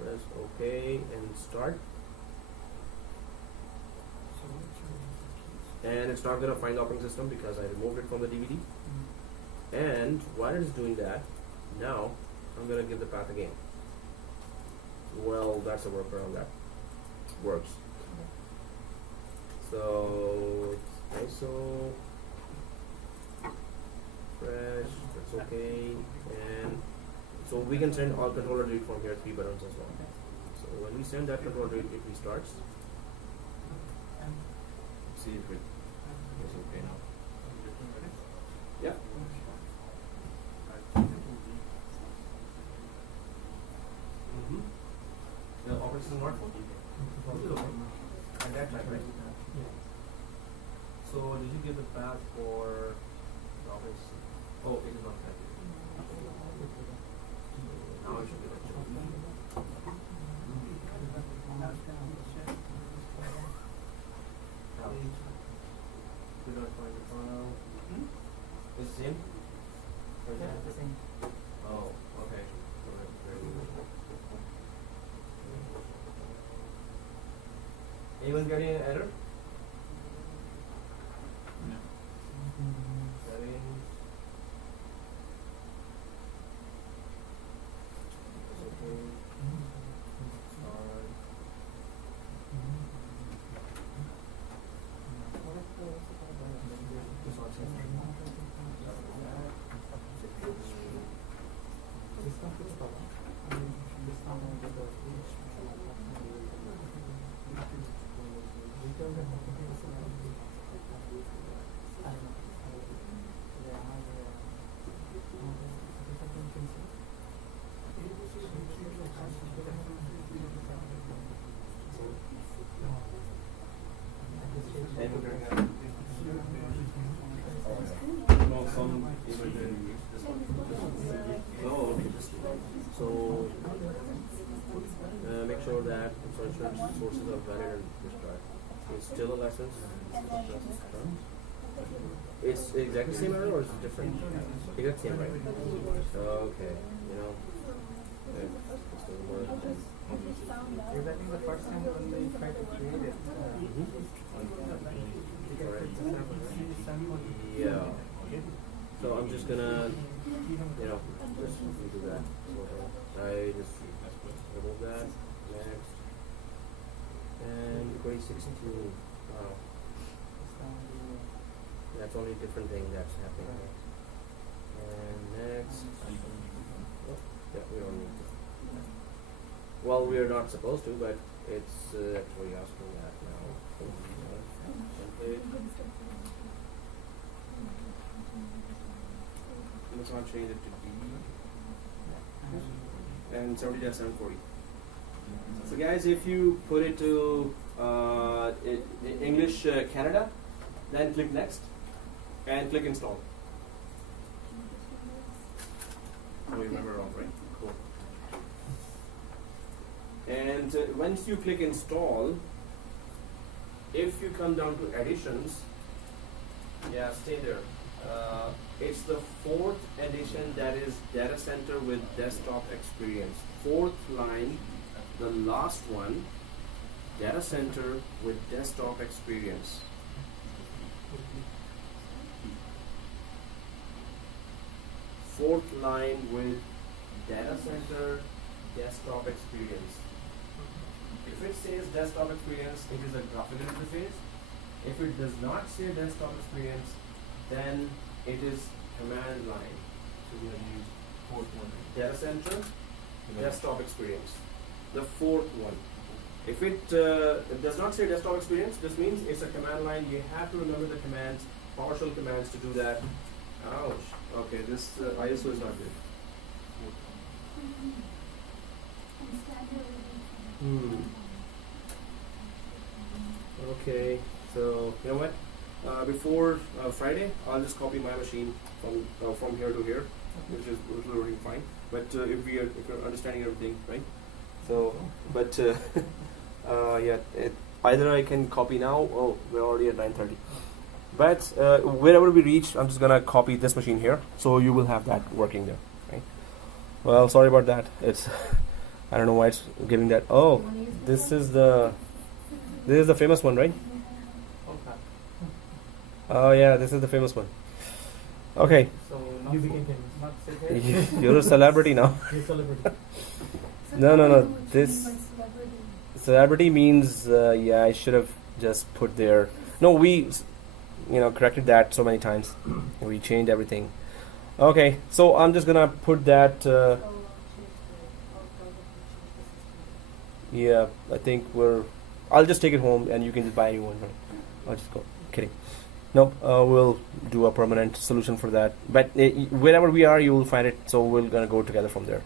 Press OK and start. And it's not going to find the operating system because I removed it from the DVD. And while it's doing that, now I'm going to give the path again. Well, that's a workaround that works. So ISO fresh, that's okay. And so we can send all controller delete from here, 3 buttons as well. So when we send that controller delete, it restarts. See if it is okay now. Yeah. The operating system smartphone? And that type, right? So did you give the path for the operating system? Oh, it is not that. Now it should be that. Did not find the file. Is it same? Oh, okay. Anyone getting an error? No. Settings. Okay. Start. So make sure that insurance sources are valid and prescribed. It's still a license. It's exactly the same error or is it different? Exactly same, right? Okay, you know. Because I think the first time when they tried to create it, yeah. So I'm just gonna, you know, just do that. I just remove that. Next. And grade 62. Wow. That's only a different thing that's happening. And next. Oh, yeah, we don't need to. Well, we are not supposed to, but it's actually asking that now. Template. Let's not change it to D. And 70-740. So guys, if you put it to English Canada, then click next and click install. Oh, you remember wrong, right? Cool. And once you click install, if you come down to additions, yeah, stay there. It's the 4th edition, that is data center with desktop experience. 4th line, the last one, data center with desktop experience. Fourth line with data center desktop experience. If it says desktop experience, it is a graphical interface. If it does not say desktop experience, then it is command line. So we have used fourth one. Data center desktop experience, the 4th one. If it does not say desktop experience, this means it's a command line. You have to remember the commands, PowerShell commands to do that. Ouch. Okay, this ISO is not good. Okay, so you know what? Before Friday, I'll just copy my machine from here to here, which is working fine. But if you're understanding everything, right? So, but yeah, either I can copy now. Oh, we're already at 9:30. But wherever we reach, I'm just gonna copy this machine here, so you will have that working there, right? Well, sorry about that. It's I don't know why it's giving that. Oh, this is the famous one, right? Oh yeah, this is the famous one. Okay. So You became famous. not secret. You're a celebrity now. You're a celebrity. No. This celebrity means yeah, I should have just put there. No, we corrected that so many times. We changed everything. Okay, so I'm just gonna put that. Yeah, I think I'll just take it home and you can just buy a new one. Right? I'll just go. Kidding. Nope. We'll do a permanent solution for that. But wherever we are, you will find it. So we're gonna go together from there,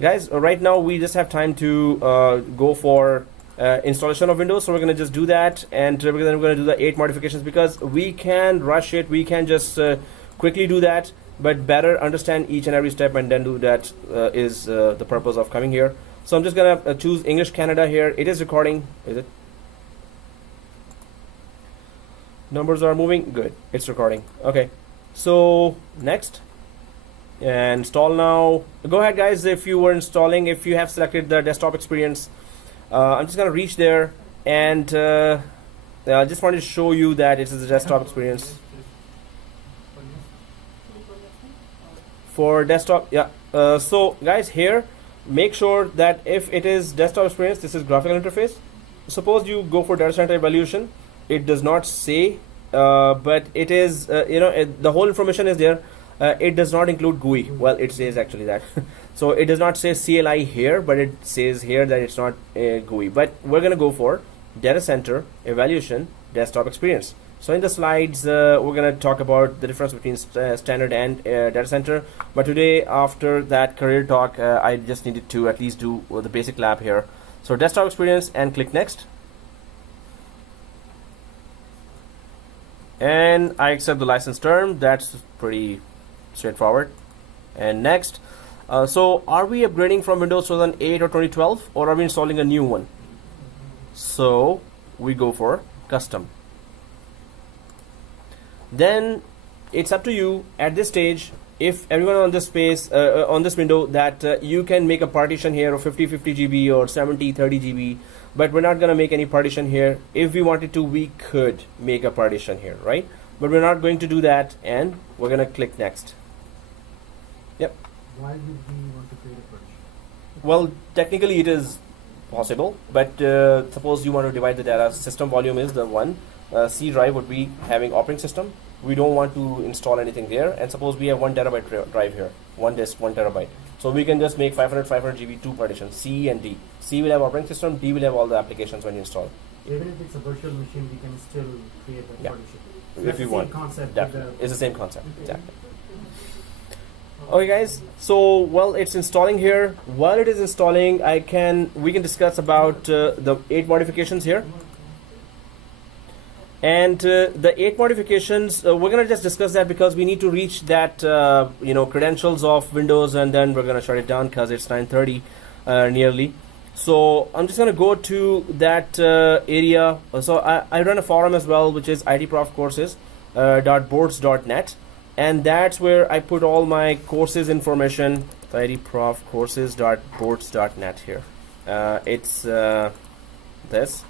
guys. Right now we just have time to go for installation of Windows. So we're gonna just do that, and then we're gonna do the 8 modifications because we can rush it. We can just quickly do that, but better understand each and every step and then do that is the purpose of coming here. So I'm just gonna choose English Canada here. It is recording. Is it? Numbers are moving. Good. It's recording. Okay. So next. And install now. Go ahead, guys. If you were installing, if you have selected the desktop experience, I'm just gonna reach there, and I just wanted to show you that it is a desktop experience for desktop. Yeah. So guys, here, make sure that if it is desktop experience, this is graphical interface. Suppose you go for data center evaluation, it does not say, but it is the whole information is there. It does not include GUI. Well, it says actually that. So it does not say CLI here, but it says here that it's not GUI. But we're gonna go for data center evaluation desktop experience. So in the slides, we're gonna talk about the difference between standard and data center. But today, after that career talk, I just needed to at least do the basic lab here. So desktop experience, and click next. And I accept the license term. That's pretty straightforward. And next. So are we upgrading from Windows 2008 or 2012, or are we installing a new one? So we go for custom. Then it's up to you at this stage, if everyone on this space on this window, that you can make a partition here of 50 GB or 70 30 GB, but we're not going to make any partition here. If we wanted to, we could make a partition here, right? But we're not going to do that, and we're going to click next. Yep. Why would we want to create a partition? Well, technically it is possible, but suppose you want to divide the data. System volume is the one. C drive would be having operating system. We don't want to install anything there, and suppose we have 1 terabyte drive here, one disk, 1 terabyte. So we can just make 500 GB 2 partitions, C and D. C will have operating system, D will have all the applications when you install. Even if it's a virtual machine, we can still create a partition. So If that's you the want, same concept. definitely. with It's the same concept, Okay. exactly. Okay guys, so while it's installing here, while it is installing, we can discuss about the 8 modifications here. And the 8 modifications, we're going to just discuss that because we need to reach that credentials of Windows, and then we're going to shut it down because it's 9:30 nearly. So I'm just going to go to that area. So I run a forum as well, which is itprofcourses.boards.net, and that's where I put all my courses information. itprofcourses.boards.net here. It's this.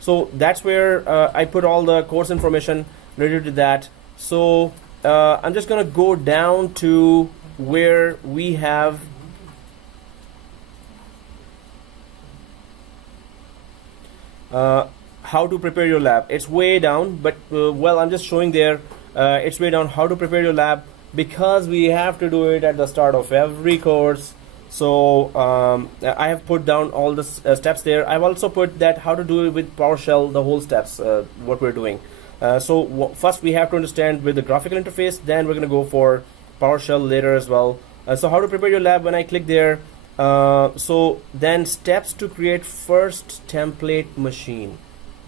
So that's where I put all the course information related to that. So I'm just going to go down to where we have how to prepare your lab. It's way down, but well, I'm just showing there. It's way down how to prepare your lab, because we have to do it at the start of every course. So I have put down all the steps there. I've also put that how to do it with PowerShell, the whole steps, what we're doing. So first we have to understand with the graphical interface, then we're going to go for PowerShell later as well. So how to prepare your lab, when I click there, so then steps to create first template machine.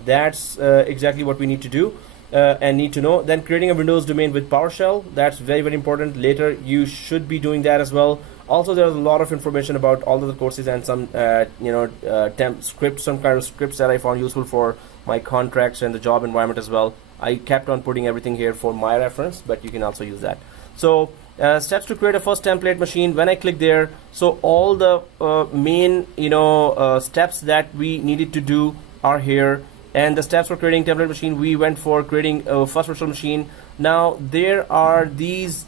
That's exactly what we need to do and need to know. Then creating a Windows domain with PowerShell, that's very, very important. Later you should be doing that as well. Also, there's a lot of information about all of the courses and some temp scripts, some kind of scripts that I found useful for my contracts and the job environment as well. I kept on putting everything here for my reference, but you can also use that. So steps to create a first template machine. When I click there, so all the main steps that we needed to do are here. And the steps for creating template machine, we went for creating a first virtual machine. Now there are these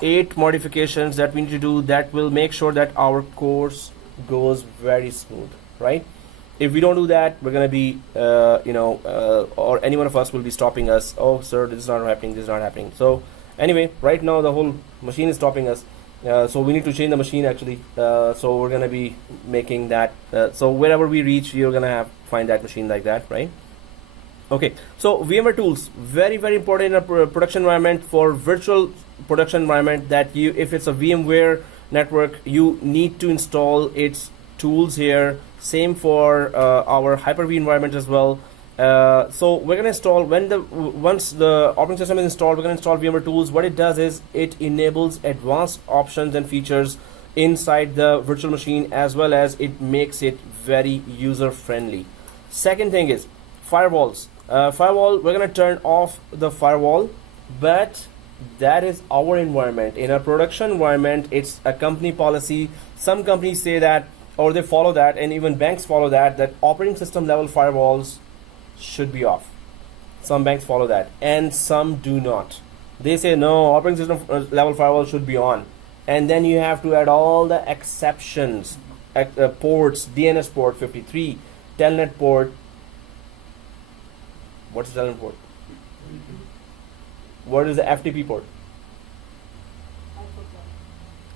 8 modifications that we need to do that will make sure that our course goes very smooth, right? If we don't do that, we're going to be or any one of us will be stopping us. Oh sir, this is not happening, this is not happening. So anyway, right now the whole machine is stopping us, so we need to change the machine actually. So we're going to be making that so wherever we reach, you're going to find that machine like that, right? Okay, so VMware tools, very, very important in a production environment. For virtual production environment, that if it's a VMware network, you need to install its tools here. Same for our HyperV environment as well. So we're going to install, once the operating system is installed, we're going to install VMware tools. What it does is it enables advanced options and features inside the virtual machine, as well as it makes it very user friendly. Second thing is firewalls. Firewall, we're going to turn off the firewall, but that is our environment. In a production environment, it's a company policy. Some companies say that, or they follow that, and even banks follow that operating system level firewalls should be off. Some banks follow that, and some do not. They say no, operating system level firewall should be on, and then you have to add all the exceptions, ports, DNS port 53, telnet port. What's the telnet port? What is the FTP port?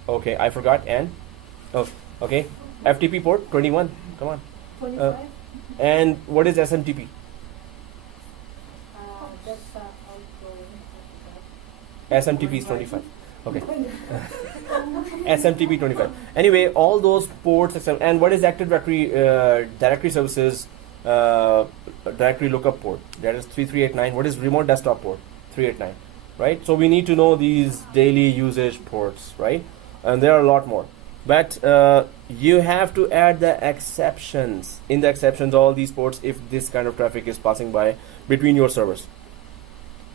Okay, I forgot. And okay, FTP port 21. Come on. 25. And what is SMTP? That's outgoing. SMTP is 25. Okay. SMTP 25. Anyway, all those ports, and what is Active Directory directory services directory lookup port? That is 3389. What is remote desktop port? 389. Right? So we need to know these daily usage ports, right? And there are a lot more. But you have to add the exceptions. In the exceptions, all these ports, if this kind of traffic is passing by between your servers.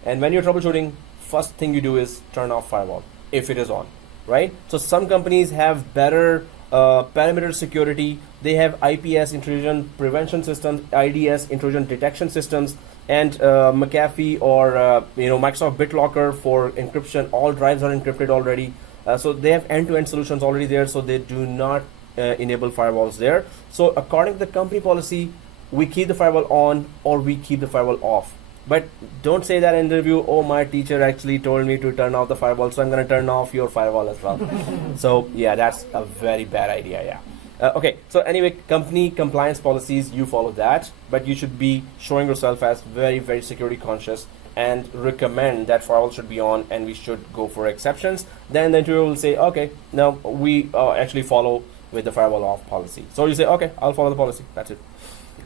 And when you're troubleshooting, first thing you do is turn off firewall if it is on, right? So some companies have better perimeter security. They have IPS, intrusion prevention systems, IDS, intrusion detection systems, and McAfee or Microsoft BitLocker for encryption. All drives are encrypted already. So they have end-to-end solutions already there, so they do not enable firewalls there. So according to the company policy, we keep the firewall on or we keep the firewall off. But don't say that in the review, oh, my teacher actually told me to turn off the firewall, so I'm going to turn off your firewall as well. So yeah, that's a very bad idea, yeah. Okay, so anyway, company compliance policies, you follow that, but you should be showing yourself as very, very security conscious and recommend that firewall should be on, and we should go for exceptions. Then the interviewer will say, okay, now we actually follow with the firewall off policy. So you say, okay, I'll follow the policy. That's it.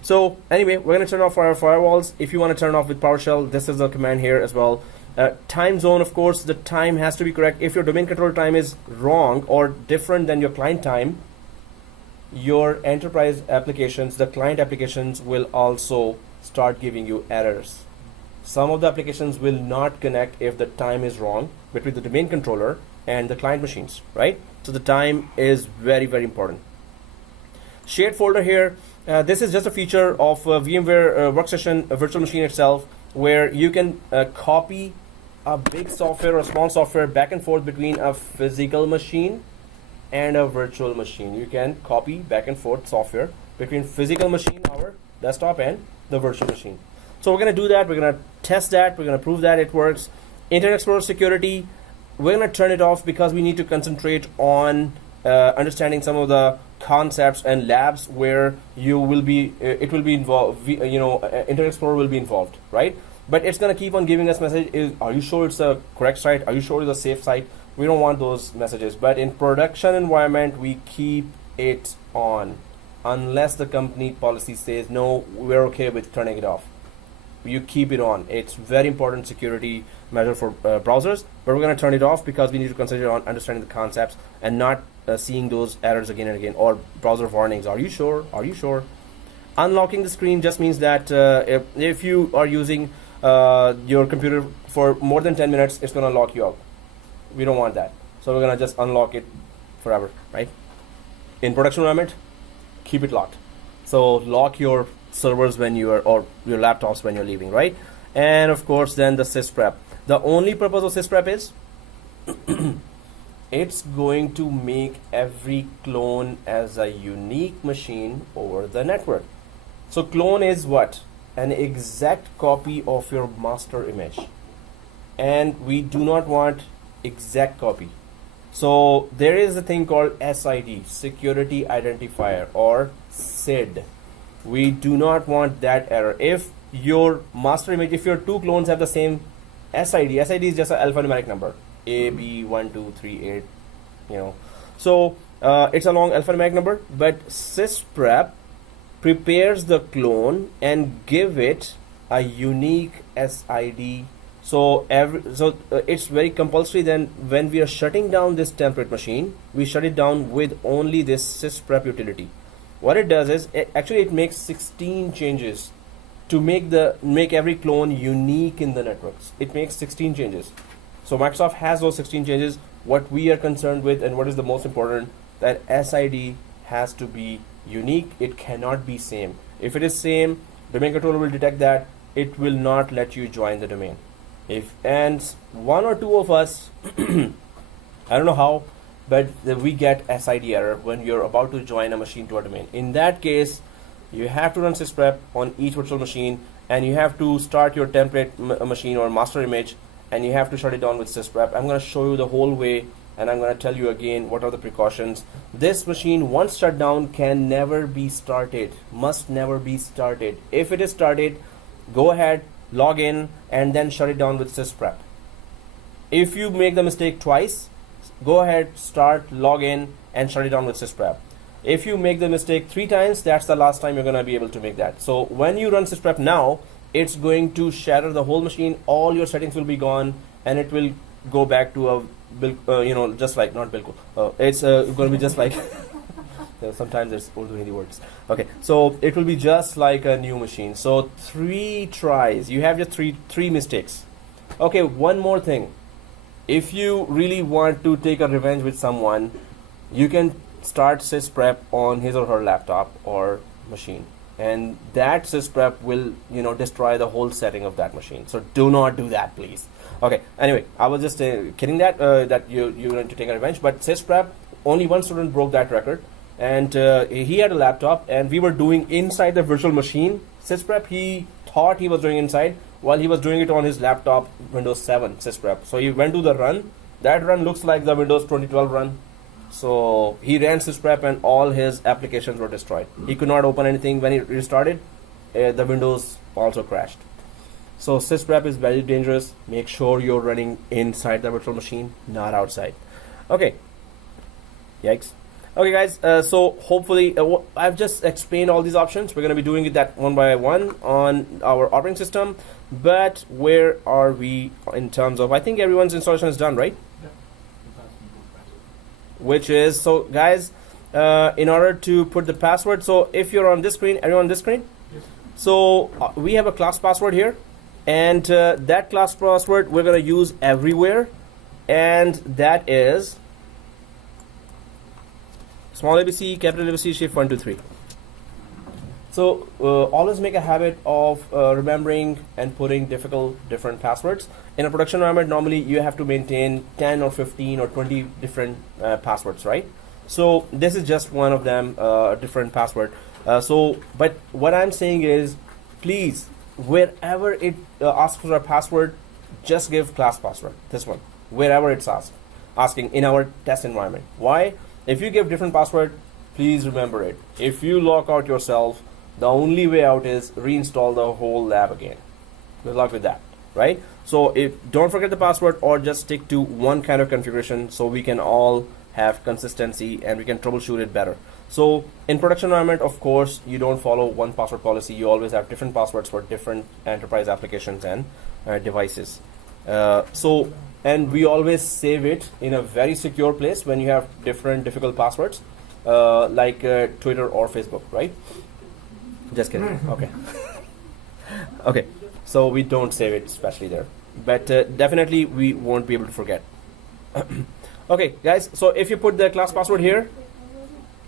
So anyway, we're going to turn off our firewalls. If you want to turn off with PowerShell, this is the command here as well. Time zone, of course, the time has to be correct. If your domain controller time is wrong or different than your client time, your enterprise applications, the client applications, will also start giving you errors. Some of the applications will not connect if the time is wrong between the domain controller and the client machines, right? So the time is very, very important. Shared folder here, this is just a feature of VMware Workstation virtual machine itself, where you can copy a big software or small software back and forth between a physical machine and a virtual machine. You can copy back and forth software between physical machine, our desktop, and the virtual machine. So we're going to do that. We're going to test that. We're going to prove that it works. Internet Explorer security, we're going to turn it off because we need to concentrate on understanding some of the concepts and labs where you will be, it will be involved, Internet Explorer will be involved, right? But it's going to keep on giving us message, are you sure it's a correct site? Are you sure it's a safe site? We don't want those messages. But in production environment, we keep it on unless the company policy says, no, we're okay with turning it off. You keep it on. It's very important security measure for browsers, but we're going to turn it off because we need to concentrate on understanding the concepts and not seeing those errors again and again, or browser warnings. Are you sure? Are you sure? Unlocking the screen just means that if you are using your computer for more than 10 minutes, it's going to lock you out. We don't want that. So we're going to just unlock it forever, right? In production environment, keep it locked. So lock your servers when you are, or your laptops when you're leaving, right? And of course then the sysprep. The only purpose of sysprep is it's going to make every clone as a unique machine over the network. So clone is what? An exact copy of your master image, and we do not want exact copy. So there is a thing called SID, security identifier, or SID. We do not want that error. If your master image, if your two clones have the same SID is just an alphanumeric number, A, B, 1, 2, 3, 8, So it's a long alphanumeric number, but sysprep prepares the clone and give it a unique SID. So it's very compulsory. Then when we are shutting down this template machine, we shut it down with only this sysprep utility. What it does is it makes 16 changes to make every clone unique in the networks. It makes 16 changes. So Microsoft has those 16 changes. What we are concerned with, and what is the most important, that SID has to be unique. It cannot be same. If it is same, domain controller will detect that. It will not let you join the domain. And one or two of us, I don't know how, but we get SID error when you're about to join a machine to a domain. In that case, you have to run sysprep on each virtual machine, and you have to start your template machine or master image, and you have to shut it down with sysprep. I'm going to show you the whole way, and I'm going to tell you again what are the precautions. This machine, once shut down, can never be started, must never be started. If it is started, go ahead, log in, and then shut it down with sysprep. If you make the mistake twice, go ahead, start, log in, and shut it down with sysprep. If you make the mistake 3 times, that's the last time you're going to be able to make that. So when you run sysprep now, it's going to shatter the whole machine. All your settings will be gone, and it will go back to a just like, not bilkul. It's going to be just like sometimes there's Urdu Hindi words. Okay, so it will be just like a new machine. So 3 tries. You have just three mistakes. Okay, one more thing. If you really want to take a revenge with someone, you can start sysprep on his or her laptop or machine, and that sysprep will destroy the whole setting of that machine. So do not do that, please. Okay, anyway, I was just kidding that you're going to take a revenge, but sysprep, only one student broke that record, and he had a laptop, and we were doing inside the virtual machine sysprep. He thought he was doing inside, while he was doing it on his laptop, Windows 7 sysprep. So he went to the run. That run looks like the Windows 2012 run. So he ran sysprep, and all his applications were destroyed. He could not open anything. When he restarted, the Windows also crashed. So sysprep is very dangerous. Make sure you're running inside the virtual machine, not outside. Okay. Yikes. Okay, guys. So hopefully, I've just explained all these options. We're going to be doing it that one by one on our operating system. But where are we in terms of? I think everyone's installation is done, right? Which is so, guys. In order to put the password, so if you're on this screen, everyone on this screen. Yes. So we have a class password here, and that class password we're going to use everywhere, and that is small ABC, capital ABC, shift 1, 2, 3. So always make a habit of remembering and putting different passwords. In a production environment, normally you have to maintain 10 or 15 or 20 different passwords, right? So this is just one of them, different password. But what I'm saying is, please, wherever it asks for a password, just give class password. This one, wherever it's asking in our test environment. Why? If you give different password, please remember it. If you lock out yourself, the only way out is reinstall the whole lab again. Good luck with that, right? So don't forget the password, or just stick to one kind of configuration so we can all have consistency and we can troubleshoot it better. So in production environment, of course, you don't follow one password policy. You always have different passwords for different enterprise applications and devices. And we always save it in a very secure place when you have different difficult passwords, like Twitter or Facebook, right? Just kidding. Okay. Okay. So we don't save it especially there, but definitely we won't be able to forget. Okay, guys. So if you put the class password here,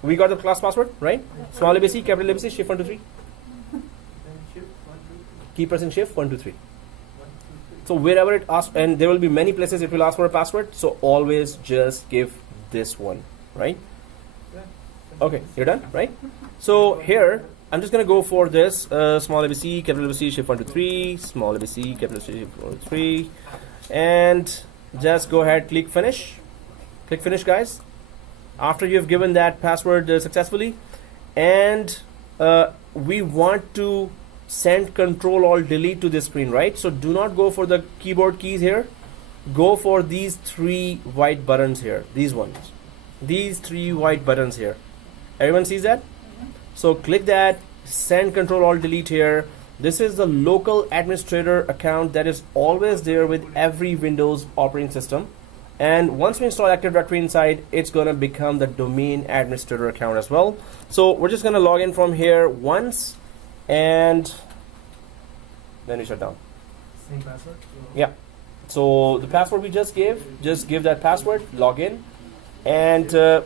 we got the class password, right? Small ABC, capital ABC, shift 1, 2, 3. Keep pressing shift 1, 2, 3. So wherever it asks, and there will be many places it will ask for a password. So always just give this one, right? Okay, you're done, right? So here I'm just gonna go for this small ABC, capital ABC, shift 1, 2, 3. Small ABC, capital ABC, shift 1, 2, 3, and just go ahead, click finish. Click finish, guys. After you've given that password successfully, and we want to send Control Alt Delete to this screen, right? So do not go for the keyboard keys here. Go for these 3 white buttons here. These ones. These 3 white buttons here. Everyone sees that? So click that. Send Control Alt Delete here. This is the local administrator account that is always there with every Windows operating system. And once we install Active Directory inside, it's going to become the domain administrator account as well. So we're just going to log in from here once, and then we shut down. Same password? Yeah. So the password we just give that password, log in. And so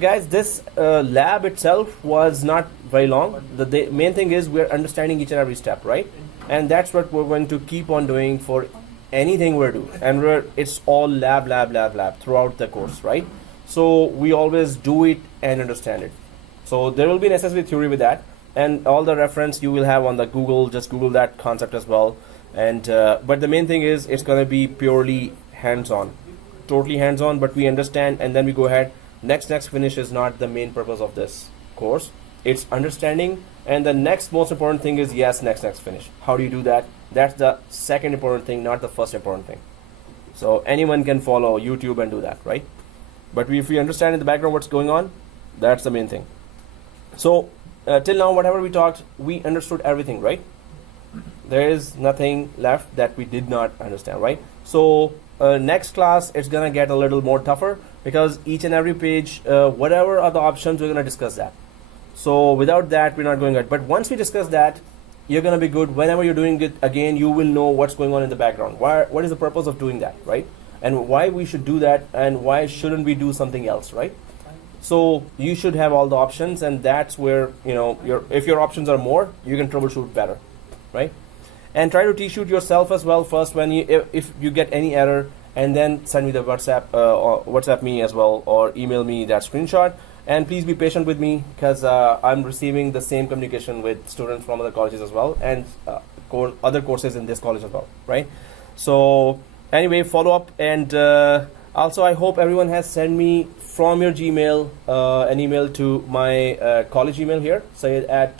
guys, this lab itself was not very long. The main thing is we're understanding each and every step, right? And that's what we're going to keep on doing for anything we're doing, and it's all lab throughout the course, right? So we always do it and understand it. So there will be necessary theory with that, and all the reference you will have on the Google. Just Google that concept as well. And but the main thing is it's going to be purely hands-on, totally hands-on. But we understand, and then we go ahead. Next finish is not the main purpose of this course. It's understanding, and the next most important thing is next finish. How do you do that? That's the second important thing, not the first important thing. So anyone can follow YouTube and do that, right? But if we understand in the background what's going on, that's the main thing. So till now, whatever we talked, we understood everything, right? There is nothing left that we did not understand, right? So next class, it's gonna get a little more tougher, because each and every page, whatever are the options, we're gonna discuss that. So without that, we're not going good. But once we discuss that, you're going to be good. Whenever you're doing it again, you will know what's going on in the background. What is the purpose of doing that, right? And why we should do that, and why shouldn't we do something else, right? So you should have all the options, and that's where, if your options are more, you can troubleshoot better, right? And try to T-shoot yourself as well first when if you get any error, and then send me the WhatsApp me as well, or email me that screenshot. And please be patient with me, because I'm receiving the same communication with students from other colleges as well, and other courses in this college as well, right? So anyway, follow up, and also I hope everyone has sent me from your Gmail an email to my college email here, Sayed at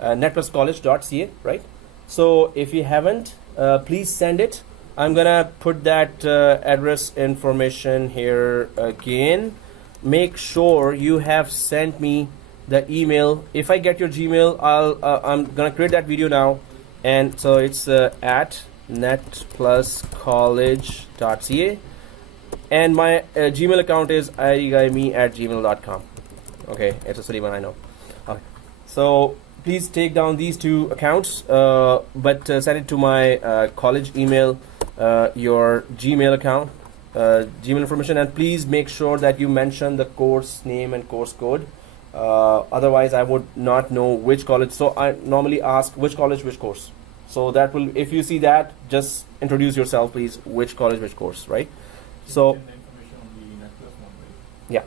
netpluscollege.ca, right? So if you haven't, please send it. I'm gonna put that address information here again. make sure you have sent me the email. If I get your Gmail, I'm gonna create that video now, and so it's at netpluscollege.ca, and my Gmail account is irigayme@gmail.com. Okay, it's a silly one, I know. Okay, so please take down these two accounts, but send it to my college email, your Gmail account, Gmail information, and please make sure that you mention the course name and course code. Otherwise, I would not know which college. So I normally ask which college, which course. So that will, if you see that, just introduce yourself, please. Which college, which course, right? So Send the information on the Netplus one, right? yeah.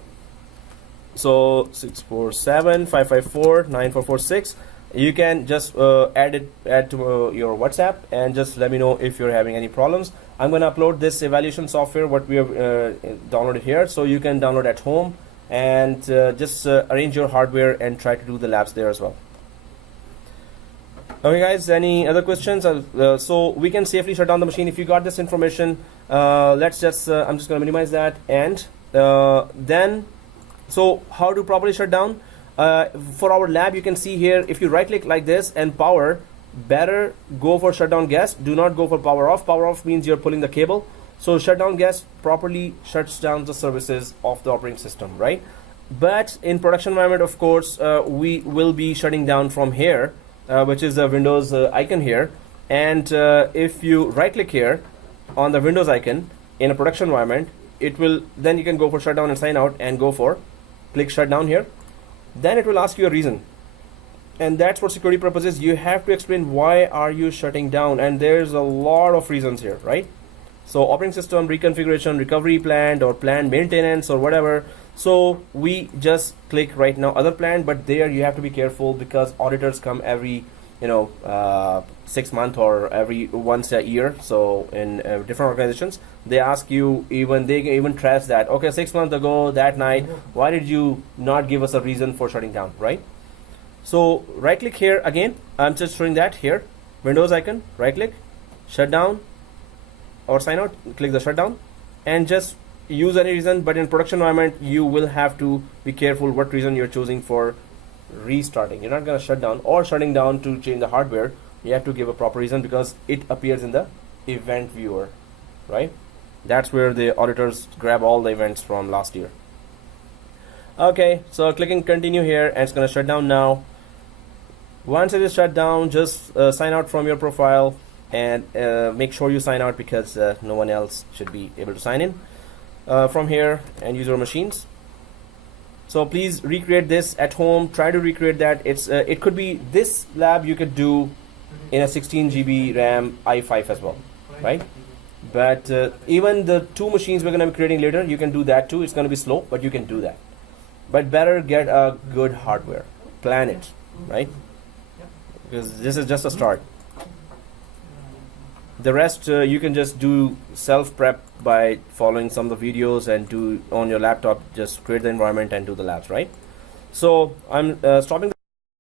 So 647-554-9446. You can just add to your WhatsApp and just let me know if you're having any problems. I'm going to upload this evaluation software what we have downloaded here, so you can download at home and just arrange your hardware and try to do the labs there as well. Okay guys, any other questions? So we can safely shut down the machine. If you got this information, let's just I'm just going to minimize that, and then so how to properly shut down? For our lab, you can see here, if you right click like this and power, better go for shutdown guest. Do not go for power off. Power off means you're pulling the cable. So shutdown guest properly shuts down the services of the operating system, right? But in production environment, of course, we will be shutting down from here, which is the Windows icon here. And if you right click here on the Windows icon in a production environment, it will, then you can go for shutdown and sign out and go for click shutdown here. Then it will ask you a reason, and that's for security purposes. You have to explain why are you shutting down, and there's a lot of reasons here, right? So operating system reconfiguration, recovery plan, or planned maintenance, or whatever. So we just click right now other plan, but there you have to be careful because auditors come every 6 months or every once a year. So in different organizations, they ask you, they even trace that, okay, 6 months ago that night, why did you not give us a reason for shutting down, right? So right click here again, I'm just showing that here, Windows icon, right click, shut down or sign out, click the shutdown, and just use any reason. But in production environment, you will have to be careful what reason you're choosing for restarting. You're not going to shut down or shutting down to change the hardware. You have to give a proper reason because it appears in the event viewer, right? That's where the auditors grab all the events from last year. Okay, so clicking continue here, and it's going to shut down now. Once it is shut down, just sign out from your profile, and make sure you sign out because no one else should be able to sign in from here and use your machines. So please recreate this at home. Try to recreate that. It could be this lab you could do in a 16 GB RAM i5 as well, right? But even the two machines we're going to be creating later, you can do that too. It's going to be slow, but you can do that. But better get a good hardware. Plan it, right? Because this is just a start. The rest you can just do self prep by following some of the videos and do on your laptop. Just create the environment and do the labs, right? So I'm stopping